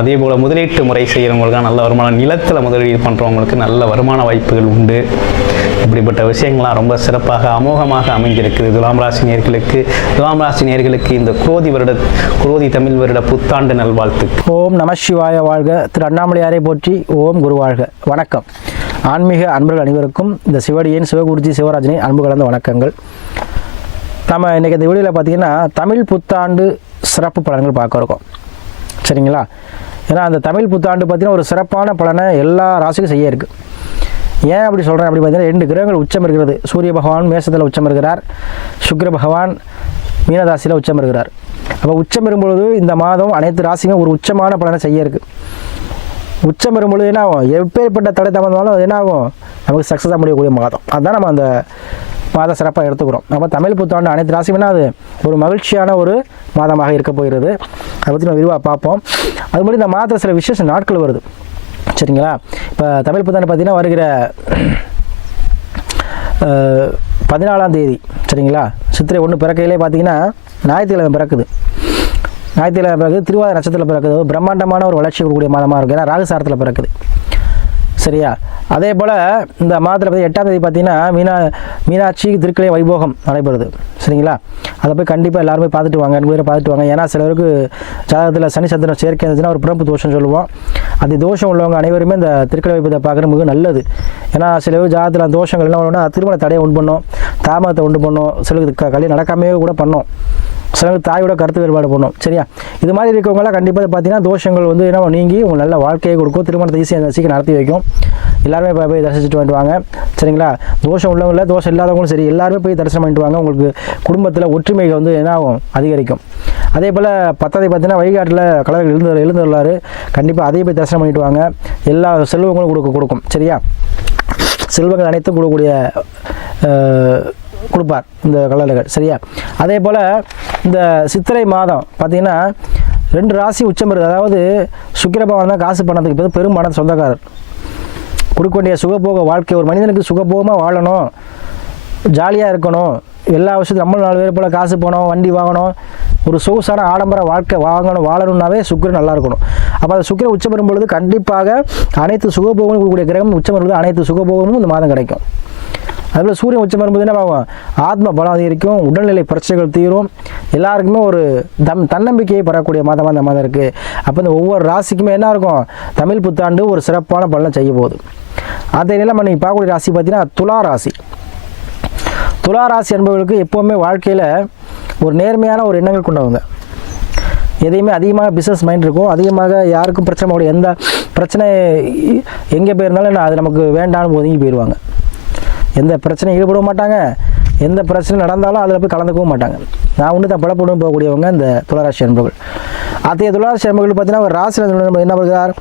அதே போல் முதலீட்டு முறை செய்கிறவங்களுக்குலாம் நல்ல வருமானம், நிலத்தில் முதலீடு பண்ணுறவங்களுக்கு நல்ல வருமான வாய்ப்புகள் உண்டு. இப்படிப்பட்ட விஷயங்கள்லாம் ரொம்ப சிறப்பாக அமோகமாக அமைஞ்சிருக்குது துலாம் ராசி நேயர்களுக்கு. துலாம் ராசி நேயர்களுக்கு இந்த குரோதி தமிழ் வருட புத்தாண்டு நல்வாழ்த்துக்கள். ஓம் நம சிவாய வாழ்க. திரு அண்ணாமலையாரை போற்றி. ஓம் குரு வாழ்க. வணக்கம். ஆன்மீக அன்பர்கள் அனைவருக்கும் இந்த சிவடியின் சிவகுருஜி சிவராஜனை அன்பு கலந்த வணக்கங்கள். நம்ம இன்றைக்கி இந்த வீடியோவில் பார்த்திங்கன்னா தமிழ் புத்தாண்டு சிறப்பு பலன்கள் பார்க்க இருக்கோம். சரிங்களா? ஏன்னா அந்த தமிழ் புத்தாண்டு பார்த்திங்கன்னா ஒரு சிறப்பான பலனை எல்லா ராசிக்கும் செய்ய இருக்குது. ஏன் அப்படி சொல்கிறேன் அப்படி பார்த்தீங்கன்னா 2 கிரகங்கள் உச்சம் இருக்கிறது. சூரிய பகவான் மேசத்தில் உச்சம் இருக்கிறார். சுக்கிர பகவான் மீனராசியில் உச்சம் இருக்கிறார். அப்போ உச்சம் பெறும்பொழுது இந்த மாதம் அனைத்து ராசிக்கும் ஒரு உச்சமான பலனை செய்ய இருக்குது. உச்சம் பெறும்பொழுது என்ன ஆகும்? எப்பேற்பட்ட தடை தாமதமாலும் என்ன ஆகும்? நமக்கு சக்ஸஸாக முடியக்கூடிய மாதம். அதுதான் நம்ம அந்த மாதம் சிறப்பாக எடுத்துக்கிறோம். நம்ம தமிழ் புத்தாண்டு அனைத்து ராசிக்குமே அது ஒரு மகிழ்ச்சியான ஒரு மாதமாக இருக்க போகிறது. அதை பற்றி நம்ம விரிவாக பார்ப்போம். அது மாதிரி இந்த மாதத்தில் சில விசேஷ நாட்கள் வருது. சரிங்களா? இப்போ தமிழ் புத்தாண்டு பார்த்திங்கன்னா வருகிற 14ஆம் தேதி, சரிங்களா, சித்திரை 1 பிறக்கையிலே பார்த்திங்கன்னா ஞாயிற்றுக்கிழமை பிறக்குது. ஞாயிற்றுக்கிழமை பிறகு திருவாதிரை நட்சத்திரத்தில் பிறக்குது. பிரம்மாண்டமான ஒரு வளர்ச்சி கொடுக்கக்கூடிய மாதமாக இருக்குது. ஏன்னா ராகுசாரத்தில் பிறக்குது. சரியா? அதே போல் இந்த மாதத்தில் 8ஆம் தேதி பார்த்திங்கன்னா மீனாட்சி திருக்கலை வைபோகம் நடைபெறுது. சரிங்களா? அதை போய் கண்டிப்பாக எல்லாருமே பார்த்துட்டு வாங்க, 2 பேரை பார்த்துட்டு வாங்க. ஏன்னா சிலருக்கு ஜாதகத்தில் சனி சந்திரன் சேர்க்கை இருந்துச்சுன்னா ஒரு பிறப்பு தோஷம் சொல்லுவோம். அந்த தோஷம் உள்ளவங்க அனைவருமே இந்த திருக்கலை வைப்பதை பார்க்குறது மிக நல்லது. ஏன்னா சில பேர் ஜாதகத்தில் அந்த தோஷங்கள் என்ன பண்ணணும்னா திருமண தடையை உண்டு பண்ணும், தாமதத்தை உண்டு பண்ணும், சிலருக்கு கல்யாணம் நடக்காமே கூட பண்ணும், சிலருக்கு தாயோட கருத்து வேறுபாடு பண்ணும். சரியா? இது மாதிரி இருக்கவங்களாம் கண்டிப்பாக பார்த்தீங்கன்னா தோஷங்கள் வந்து என்ன நீங்கி உங்களுக்கு நல்ல வாழ்க்கையை கொடுக்கும். திருமணத்தை சீக்கிரம் நடத்தி வைக்கும். எல்லாருமே போய் தரிசிச்சுட்டு வந்துட்டு வாங்க. சரிங்களா? தோஷம் உள்ளவங்கள தோஷம் இல்லாதவங்களும் சரி எல்லாருமே போய் தரிசனம் பண்ணிட்டு வாங்க. உங்களுக்கு குடும்பத்தில் ஒற்றுமைகள் வந்து என்ன ஆகும்? அதிகரிக்கும். அதே போல் 10ஆம் பார்த்தீங்கன்னா வழிகாட்டில் கலவர்கள் எழுந்துள்ளார். கண்டிப்பாக அதையும் போய் தரிசனம் பண்ணிட்டு வாங்க. எல்லா செல்வங்களும் கொடுக்கும். சரியா? செல்வங்கள் அனைத்தும் கொடுக்கக்கூடிய கொடுப்பார் இந்த கலர்கள். சரியா? அதே போல் இந்த சித்திரை மாதம் பார்த்திங்கன்னா 2 ராசி உச்சம் இருக்குது. அதாவது சுக்கிர பகவான் தான் காசு பணத்துக்கு இப்போ பெரும் பணத்தை சொந்தக்காரர். கொடுக்க வேண்டிய சுகபோக வாழ்க்கை, ஒரு மனிதனுக்கு சுகபோகமாக வாழணும், ஜாலியாக இருக்கணும், எல்லா விஷயத்தையும் நம்மளும் 4 பேர் போல் காசு போகணும், வண்டி வாங்கணும், ஒரு சொகுசான ஆடம்பர வாழ்க்கை வாழணும்னாவே சுக்கிரன் நல்லா இருக்கணும். அப்போ அந்த சுக்கிரன் உச்சம் பெறும் பொழுது கண்டிப்பாக அனைத்து சுகபோகமும் கொடுக்கக்கூடிய கிரகம் உச்சம் பெறும்போது அனைத்து சுகபோகமும் இந்த மாதம் கிடைக்கும். அதுபோல் சூரியன் உச்சம் வரும்போது என்ன ஆகும்? ஆத்ம பலம் அதிகரிக்கும், உடல்நிலை பிரச்சனைகள் தீரும், எல்லாருக்குமே ஒரு தன்னம்பிக்கையை பெறக்கூடிய மாதமாக இந்த மாதம் இருக்குது. அப்போ இந்த ஒவ்வொரு ராசிக்குமே என்ன இருக்கும்? தமிழ் புத்தாண்டு ஒரு சிறப்பான பலனை செய்ய போகுது. அதே நிலை நீங்கள் பார்க்கக்கூடிய ராசி பார்த்தீங்கன்னா துலா ராசி. துலா ராசி என்பவர்களுக்கு எப்போவுமே வாழ்க்கையில் ஒரு நேர்மையான ஒரு எண்ணங்கள் கொண்டவங்க. எதையுமே அதிகமாக பிஸ்னஸ் மைண்ட் இருக்கும். அதிகமாக யாருக்கும் பிரச்சனை எந்த பிரச்சனை எங்கே போயிருந்தாலும் அது நமக்கு வேண்டாம்னு ஒதுங்கி போயிடுவாங்க. எந்த பிரச்சனையும் ஈடுபட மாட்டாங்க. எந்த பிரச்சனை நடந்தாலும் அதில் போய் கலந்துக்கவும் மாட்டாங்க. நான் ஒன்று தான் பழப்படும் போகக்கூடியவங்க இந்த துளாராசி அன்பர்கள். அதே துளாராசி அன்பர்கள் பார்த்தீங்கன்னா ஒரு ராசியில் என்ன வருகிறார்?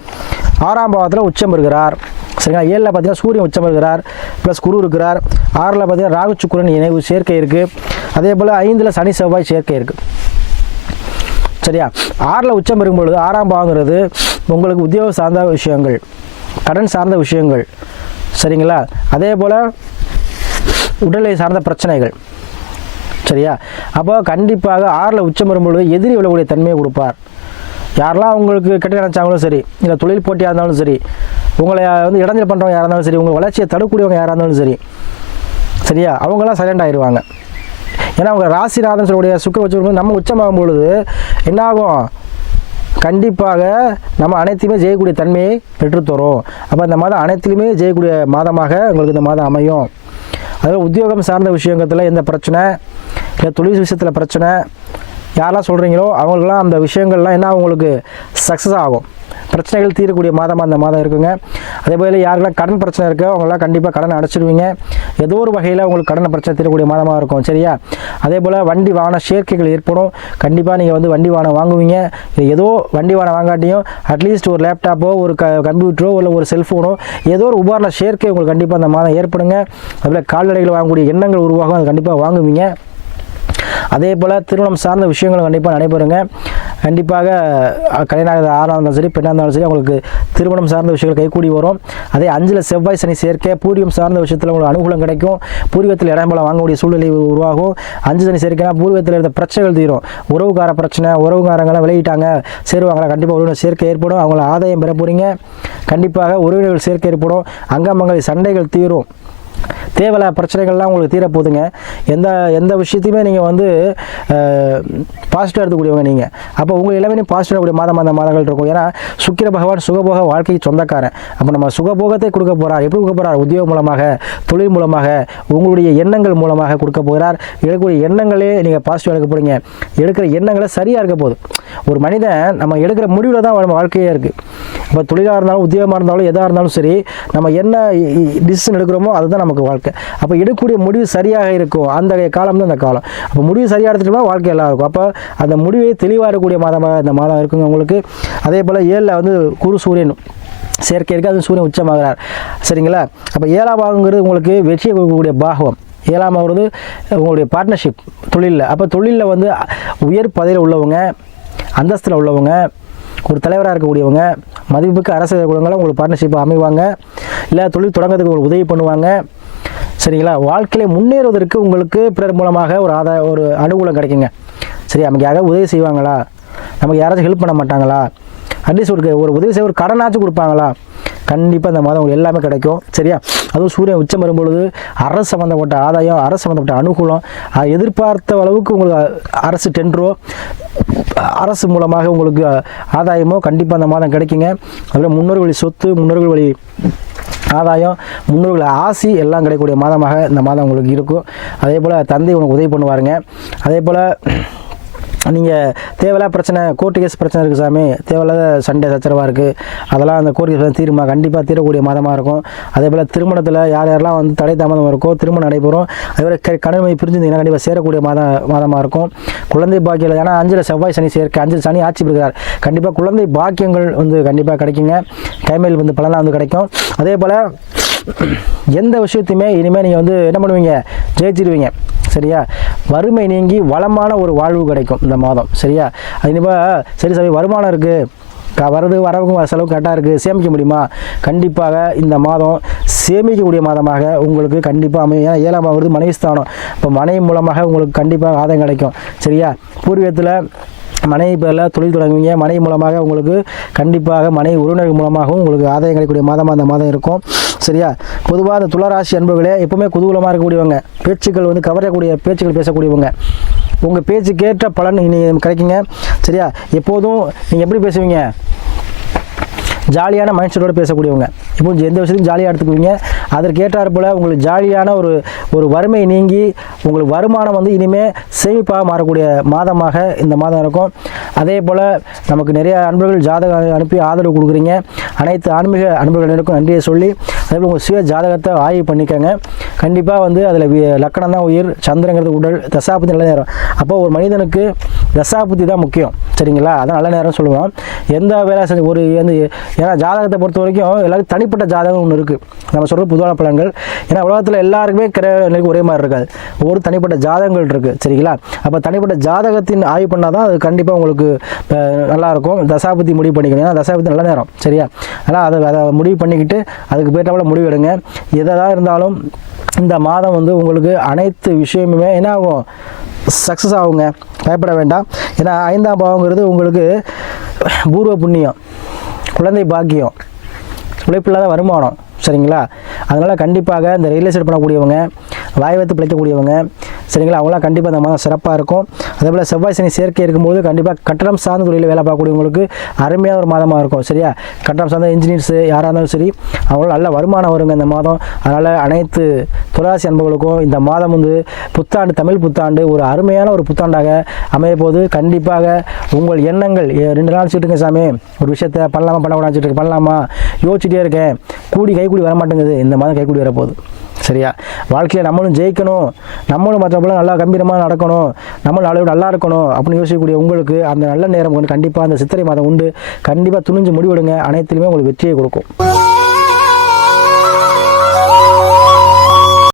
6ஆம் பாவத்தில் உச்சம் இருக்கிறார். சரிங்களா? 7ல் பார்த்தீங்கன்னா சூரியன் உச்சம் இருக்கிறார், ப்ளஸ் குரு இருக்கிறார். 6ல் பார்த்தீங்கன்னா ராகு சுக்கிரன் இணைவு சேர்க்கை இருக்குது. அதே போல் 5ல் சனி செவ்வாய் சேர்க்கை இருக்குது. சரியா? 6ல் உச்சம் இருக்கும்பொழுது 6ஆம் பாவங்கிறது உங்களுக்கு உத்தியோக சார்ந்த விஷயங்கள், கடன் சார்ந்த விஷயங்கள். சரிங்களா? அதே போல் உடலை சார்ந்த பிரச்சனைகள். சரியா? அப்போ கண்டிப்பாக 6ல் உச்சம் வரும்பொழுது எதிரி விழக்கூடிய தன்மையை கொடுப்பார். யாரெல்லாம் உங்களுக்கு கெட்ட நினைச்சாங்களும் சரி, இல்லை தொழில் போட்டியாக இருந்தாலும் சரி, உங்களை வந்து இடைஞ்சல் பண்ணுறவங்க யாராக இருந்தாலும் சரி, உங்கள் வளர்ச்சியை தடுக்கக்கூடியவங்க யாராக இருந்தாலும் சரி, சரியா, அவங்களாம் சைலண்ட் ஆகிடுவாங்க. ஏன்னா அவங்க ராசிநாதன் சொல்லக்கூடிய சுக்கிர உச்சம் நம்ம உச்சமாகும் பொழுது என்னாகும்? கண்டிப்பாக நம்ம அனைத்தையுமே ஜெயக்கூடிய தன்மையை பெற்றுத்தரும். அப்போ இந்த மாதம் அனைத்திலுமே ஜெயக்கூடிய மாதமாக உங்களுக்கு இந்த மாதம் அமையும். அதாவது உத்தியோகம் சார்ந்த விஷயத்தில் எந்த பிரச்சனை, இல்லை தொழில் விஷயத்தில் பிரச்சனை யாரெல்லாம் சொல்கிறீங்களோ அவங்களுக்குலாம் அந்த விஷயங்கள்லாம் என்ன உங்களுக்கு சக்ஸஸ் ஆகும். பிரச்சனைகள் தீரக்கூடிய மாதமாக அந்த மாதம் இருக்குங்க. அதே போல் யாருக்கெல்லாம் கடன் பிரச்சனை இருக்கோ அவங்களாம் கண்டிப்பாக கடன் அடைச்சிடுவீங்க. ஏதோ ஒரு வகையில் உங்களுக்கு கடன் பிரச்சனை தீரக்கூடிய மாதமாக இருக்கும். சரியா? அதே போல் வண்டி வாகன சேர்க்கைகள் ஏற்படும். கண்டிப்பாக நீங்கள் வந்து வண்டி வாகனம் வாங்குவீங்க. ஏதோ வண்டி வாகனம் வாங்காட்டியும் அட்லீஸ்ட் ஒரு லேப்டாப்போ ஒரு கம்ப்யூட்டரோ இல்லை ஒரு செல்ஃபோனோ ஏதோ ஒரு உபகரண சேர்க்கை உங்களுக்கு கண்டிப்பாக அந்த மாதம் ஏற்படுங்க. அதுபோல் கால்நடைகள் வாங்கக்கூடிய எண்ணங்கள் உருவாகும். அது கண்டிப்பாக வாங்குவீங்க. அதே போல் திருமணம் சார்ந்த விஷயங்களும் கண்டிப்பாக நடைபெறுங்க. கண்டிப்பாக கல்யாணம் ஆணாக இருந்தாலும் சரி பெண்ணாக இருந்தாலும் சரி அவங்களுக்கு திருமணம் சார்ந்த விஷயங்கள் கைகூடி வரும். அதே 5ல் செவ்வாய் சனி சேர்க்கை பூர்வீகம் சார்ந்த விஷயத்தில் உங்களுக்கு அனுகூலம் கிடைக்கும். பூர்வீகத்தில் இடம் போல வாங்கக்கூடிய சூழ்நிலை உருவாகும். 5 சனி சேர்க்கைனா பூர்வீகத்தில் இருந்த பிரச்சனைகள் தீரும். உறவுக்கார பிரச்சனை, உறவுக்காரங்களாம் விலகிட்டாங்க சேருவாங்களா, கண்டிப்பாக உறவினர் சேர்க்கை ஏற்படும். அவங்கள ஆதாயம் பெற போகிறீங்க. கண்டிப்பாக உறவினர்கள் சேர்க்கை ஏற்படும். அங்கமங்கள் சண்டைகள் தீரும். தேவையில்ல பிரச்சனைகள்லாம் உங்களுக்கு தீரப்போகுதுங்க. எந்த விஷயத்தையுமே நீங்கள் வந்து பாசிட்டிவாக எடுத்துக்கூடியவங்க நீங்கள். அப்போ உங்கள் எல்லாமே பாசிட்டிவாக கூடிய மாதம் அந்த மாதங்கள் இருக்கும். ஏன்னா சுக்கிர பகவான் சுகபோக வாழ்க்கைக்கு சொந்தக்காரன். அப்போ நம்ம சுகபோகத்தை கொடுக்க போகிறார். எப்படி கொடுக்க போகிறார்? உத்தியோகம் மூலமாக, தொழில் மூலமாக, உங்களுடைய எண்ணங்கள் மூலமாக கொடுக்க போகிறார். எடுக்கக்கூடிய எண்ணங்களே நீங்கள் பாசிட்டிவாக எடுக்க போகிறீங்க. எடுக்கிற எண்ணங்களே சரியாக இருக்க போகுது. ஒரு மனிதன் நம்ம எடுக்கிற முடிவில் தான் நம்ம வாழ்க்கையே இருக்குது. இப்போ தொழிலாக இருந்தாலும் உத்தியோகமாக இருந்தாலும் எதாக இருந்தாலும் சரி, நம்ம என்ன டிசிஷன் எடுக்கிறோமோ அதுதான் நமக்கு வாழ்க்கை. அப்போ எடுக்கக்கூடிய முடிவு சரியாக இருக்கும். அந்த காலம் தான் அந்த காலம். அப்போ முடிவு சரியாக எடுத்துட்டோம்னா வாழ்க்கை எல்லாம் இருக்கும். அப்போ அந்த முடிவை தெளிவாக இருக்கக்கூடிய மாதமாக இந்த மாதம் இருக்குங்க உங்களுக்கு. அதே போல் 7ல் வந்து குரு சூரியன் சேர்க்கை இருக்குது. அது சூரியன் உச்சமாகிறார். சரிங்களா? அப்போ 7ஆம் பாகங்கிறது உங்களுக்கு வெற்றியை கொடுக்கக்கூடிய பாகம். 7ஆம் ஆகிறது உங்களுடைய பார்ட்னர்ஷிப் தொழிலில். அப்போ தொழிலில் வந்து உயர் பதவியில் உள்ளவங்க, அந்தஸ்தில் உள்ளவங்க, ஒரு தலைவராக இருக்கக்கூடியவங்க, மதிப்புக்கு அரசு குணங்களும் உங்களுக்கு பார்ட்னர்ஷிப் அமைவாங்க. இல்லை தொழில் தொடங்கிறதுக்கு உங்களுக்கு உதவி பண்ணுவாங்க. சரிங்களா? வாழ்க்கையில முன்னேறுவதற்கு உங்களுக்கு பிறர் மூலமாக ஒரு அனுகூலம் கிடைக்குங்க. சரி, நமக்கு யாராவது உதவி செய்வாங்களா, நமக்கு யாராச்சும் ஹெல்ப் பண்ண மாட்டாங்களா, அட்லீஸ்ட் ஒரு உதவி செய்ய ஒரு கடனாச்சும் கொடுப்பாங்களா, கண்டிப்பாக இந்த மாதம் உங்களுக்கு எல்லாமே கிடைக்கும். சரியா? அதுவும் சூரியன் உச்சம் வரும்பொழுது அரசு சம்மந்தப்பட்ட ஆதாயம், அரசு சம்மந்தப்பட்ட அனுகூலம், எதிர்பார்த்த அளவுக்கு உங்களுக்கு அரசு டெண்டரோ அரசு மூலமாக உங்களுக்கு ஆதாயமோ கண்டிப்பாக அந்த மாதம் கிடைக்குங்க. அதில் முன்னோர்கள் வழி சொத்து, முன்னோர்கள் வழி ஆதாயம், முன்னோர்கள் ஆசி எல்லாம் கிடைக்கக்கூடிய மாதமாக இந்த மாதம் உங்களுக்கு இருக்கும். அதே போல் தந்தை உங்களுக்கு உதவி பண்ணுவாருங்க. அதே போல் நீங்கள் தேவையில்லாத பிரச்சனை, கோர்ட்டு கேஸ் பிரச்சனை இருக்குது சாமி, தேவையில்லாத சண்டை சச்சரவாக இருக்குது, அதெல்லாம் அந்த கோர்ட்டு கேஸ் தீருமா கண்டிப்பாக தீரக்கூடிய மாதமாக இருக்கும். அதே போல் திருமணத்தில் யாரெல்லாம் வந்து தடை தாமதம் இருக்கோ திருமணம் நடைபெறும். அதே போல் கடமை பிரிஞ்சிருந்தீங்கன்னா கண்டிப்பாக சேரக்கூடிய மாதமாக இருக்கும். குழந்தை பாக்கியம், ஏன்னா 5ல் செவ்வாய் சனி சேர்க்கை, 5 சனி ஆட்சி பெறுகிறார். கண்டிப்பாக குழந்தை பாக்கியங்கள் வந்து கண்டிப்பாக கிடைக்குங்க. கைமேல் வந்து பலனாக வந்து கிடைக்கும். அதே போல் எந்த விஷயத்தையுமே இனிமேல் நீங்கள் வந்து என்ன பண்ணுவீங்க, ஜெயிச்சிருவீங்க. சரியா? வறுமை நீங்கி வளமான ஒரு வாழ்வு கிடைக்கும் இந்த மாதம். சரியா? அது இனிமேல் சரி சாமி வருமானம் இருக்குது, வரவுக்கும் செலவு கரெக்டாக இருக்குது, சேமிக்க முடியுமா? கண்டிப்பாக இந்த மாதம் சேமிக்கக்கூடிய மாதமாக உங்களுக்கு கண்டிப்பாக அமையும். ஏன்னா 7ஆம் ஆகிறது மனைவி ஸ்தானம். இப்போ மனைவி மூலமாக உங்களுக்கு கண்டிப்பாக ஆதாயம் கிடைக்கும். சரியா? பூர்வீகத்தில் மனைவி பேரில் தொழில் தொடங்குவீங்க. மனைவி மூலமாக உங்களுக்கு கண்டிப்பாக மனைவி உறவினர்கள் மூலமாகவும் உங்களுக்கு ஆதாயம் கிடைக்கக்கூடிய மாதமாக அந்த மாதம் இருக்கும். சரியா? பொதுவாக அந்த துளாராசி அன்பர்களே எப்பவுமே குதூகலமாக இருக்கக்கூடியவங்க, பேச்சுக்கள் வந்து கவரக்கூடிய பேச்சுக்கள் பேசக்கூடியவங்க, உங்கள் பேச்சுக்கேற்ற பலன் இனி கிடைக்குங்க. சரியா? எப்போதும் நீங்கள் எப்படி பேசுவீங்க, ஜாலியான மைண்ட் செட்டோடு பேசக்கூடியவங்க, இப்போ எந்த விஷயத்தையும் ஜாலியாக எடுத்துக்குவீங்க. அதற்கேற்றாற் போல் உங்களுக்கு ஜாலியான ஒரு வறுமை நீங்கி உங்களுக்கு வருமானம் வந்து இனிமேல் சேமிப்பாக மாறக்கூடிய மாதமாக இந்த மாதம் இருக்கும். அதே போல் நமக்கு நிறைய அன்பர்கள் ஜாதகம் அனுப்பி ஆதரவு கொடுக்குறீங்க. அனைத்து ஆன்மீக அன்பர்களுக்கும் நன்றியை சொல்லி அதேபோல் உங்கள் சுய ஜாதகத்தை ஆய்வு பண்ணிக்கோங்க. கண்டிப்பாக வந்து அதில் லக்கணம் தான் உயிர், சந்திரங்கிறது உடல், தசாபுத்தி நல்ல நேரம். அப்போ ஒரு மனிதனுக்கு தசாபுத்தி தான் முக்கியம். சரிங்களா? அதான் நல்ல நேரம் சொல்லுவோம். எந்த வேலை செஞ்சு ஏன்னா ஜாதகத்தை பொறுத்த வரைக்கும் எல்லாருக்கும் தனிப்பட்ட ஜாதகம் ஒன்று இருக்குது. நம்ம சொல்கிற பொதுவான பலன்கள். ஏன்னா உலகத்தில் எல்லாருக்குமே ஒரே மாதிரி இருக்காது. ஒவ்வொரு தனிப்பட்ட ஜாதகங்கள் இருக்குது. சரிங்களா? அப்போ தனிப்பட்ட ஜாதகத்தின் ஆய்வு பண்ணால் தான் அது கண்டிப்பாக உங்களுக்கு நல்லாயிருக்கும். தசாபுத்தி முடிவு பண்ணிக்கணும். ஏன்னா தசாபுத்தி நல்ல நேரம். சரியா? அதனால் அதை முடிவு பண்ணிக்கிட்டு அதுக்கு போய்ட்டாவில் முடிவு எடுங்க. எதாக இருந்தாலும் இந்த மாதம் வந்து உங்களுக்கு அனைத்து விஷயமுமே என்ன ஆகும், சக்ஸஸ் ஆகுங்க. பயப்பட வேண்டாம். ஏன்னா 5ஆம் பாவங்கிறது உங்களுக்கு பூர்வ புண்ணியம், குழந்தை பாக்கியம், உழைப்பில்லாத வருமானம். சரிங்களா? அதனால் கண்டிப்பாக இந்த ரியல் எஸ்டேட் பண்ணக்கூடியவங்க, வாய் வைத்து பிழைக்கக்கூடியவங்க, சரிங்களா, அவங்களாம் கண்டிப்பாக இந்த மாதம் சிறப்பாக இருக்கும். அதே போல் செவ்வாய் சனி சேர்க்கை இருக்கும்போது கண்டிப்பாக கட்டடம் சார்ந்த தொழிலில் வேலை பார்க்கக்கூடியவங்களுக்கு அருமையான ஒரு மாதமாக இருக்கும். சரியா, கட்டடம் சார்ந்த இன்ஜினியர்ஸ் யாராக இருந்தாலும் சரி, அவங்களாம் நல்ல வருமானம் வருங்க இந்த மாதம். அதனால் அனைத்து துளாராசி அன்பர்களுக்கும் இந்த மாதம் வந்து புத்தாண்டு, தமிழ் புத்தாண்டு ஒரு அருமையான ஒரு புத்தாண்டாக அமைய போது. கண்டிப்பாக உங்கள் எண்ணங்கள் 2 நாள் வச்சுட்டுங்க சாமி, ஒரு விஷயத்த பண்ணலாமா பண்ணக்கூடாது பண்ணலாமா யோசிச்சுட்டே இருக்கேன், கைக்கூடி வரமாட்டேங்குது, இந்த மாதம் கைக்கூடி வரப்போகுது. சரியா, வாழ்க்கையில் நம்மளும் ஜெயிக்கணும், நம்மளும் மற்றபோல நல்லா கம்பீரமாக நடக்கணும், நம்மளும் நாளையோட நல்லா இருக்கணும் அப்படின்னு யோசிக்கக்கூடிய உங்களுக்கு அந்த நல்ல நேரம் கண்டிப்பாக அந்த சித்திரை மாதம் உண்டு. கண்டிப்பாக துணிஞ்சு முடிவெடுங்க, அனைத்திலுமே உங்களுக்கு வெற்றியை கொடுக்கும்.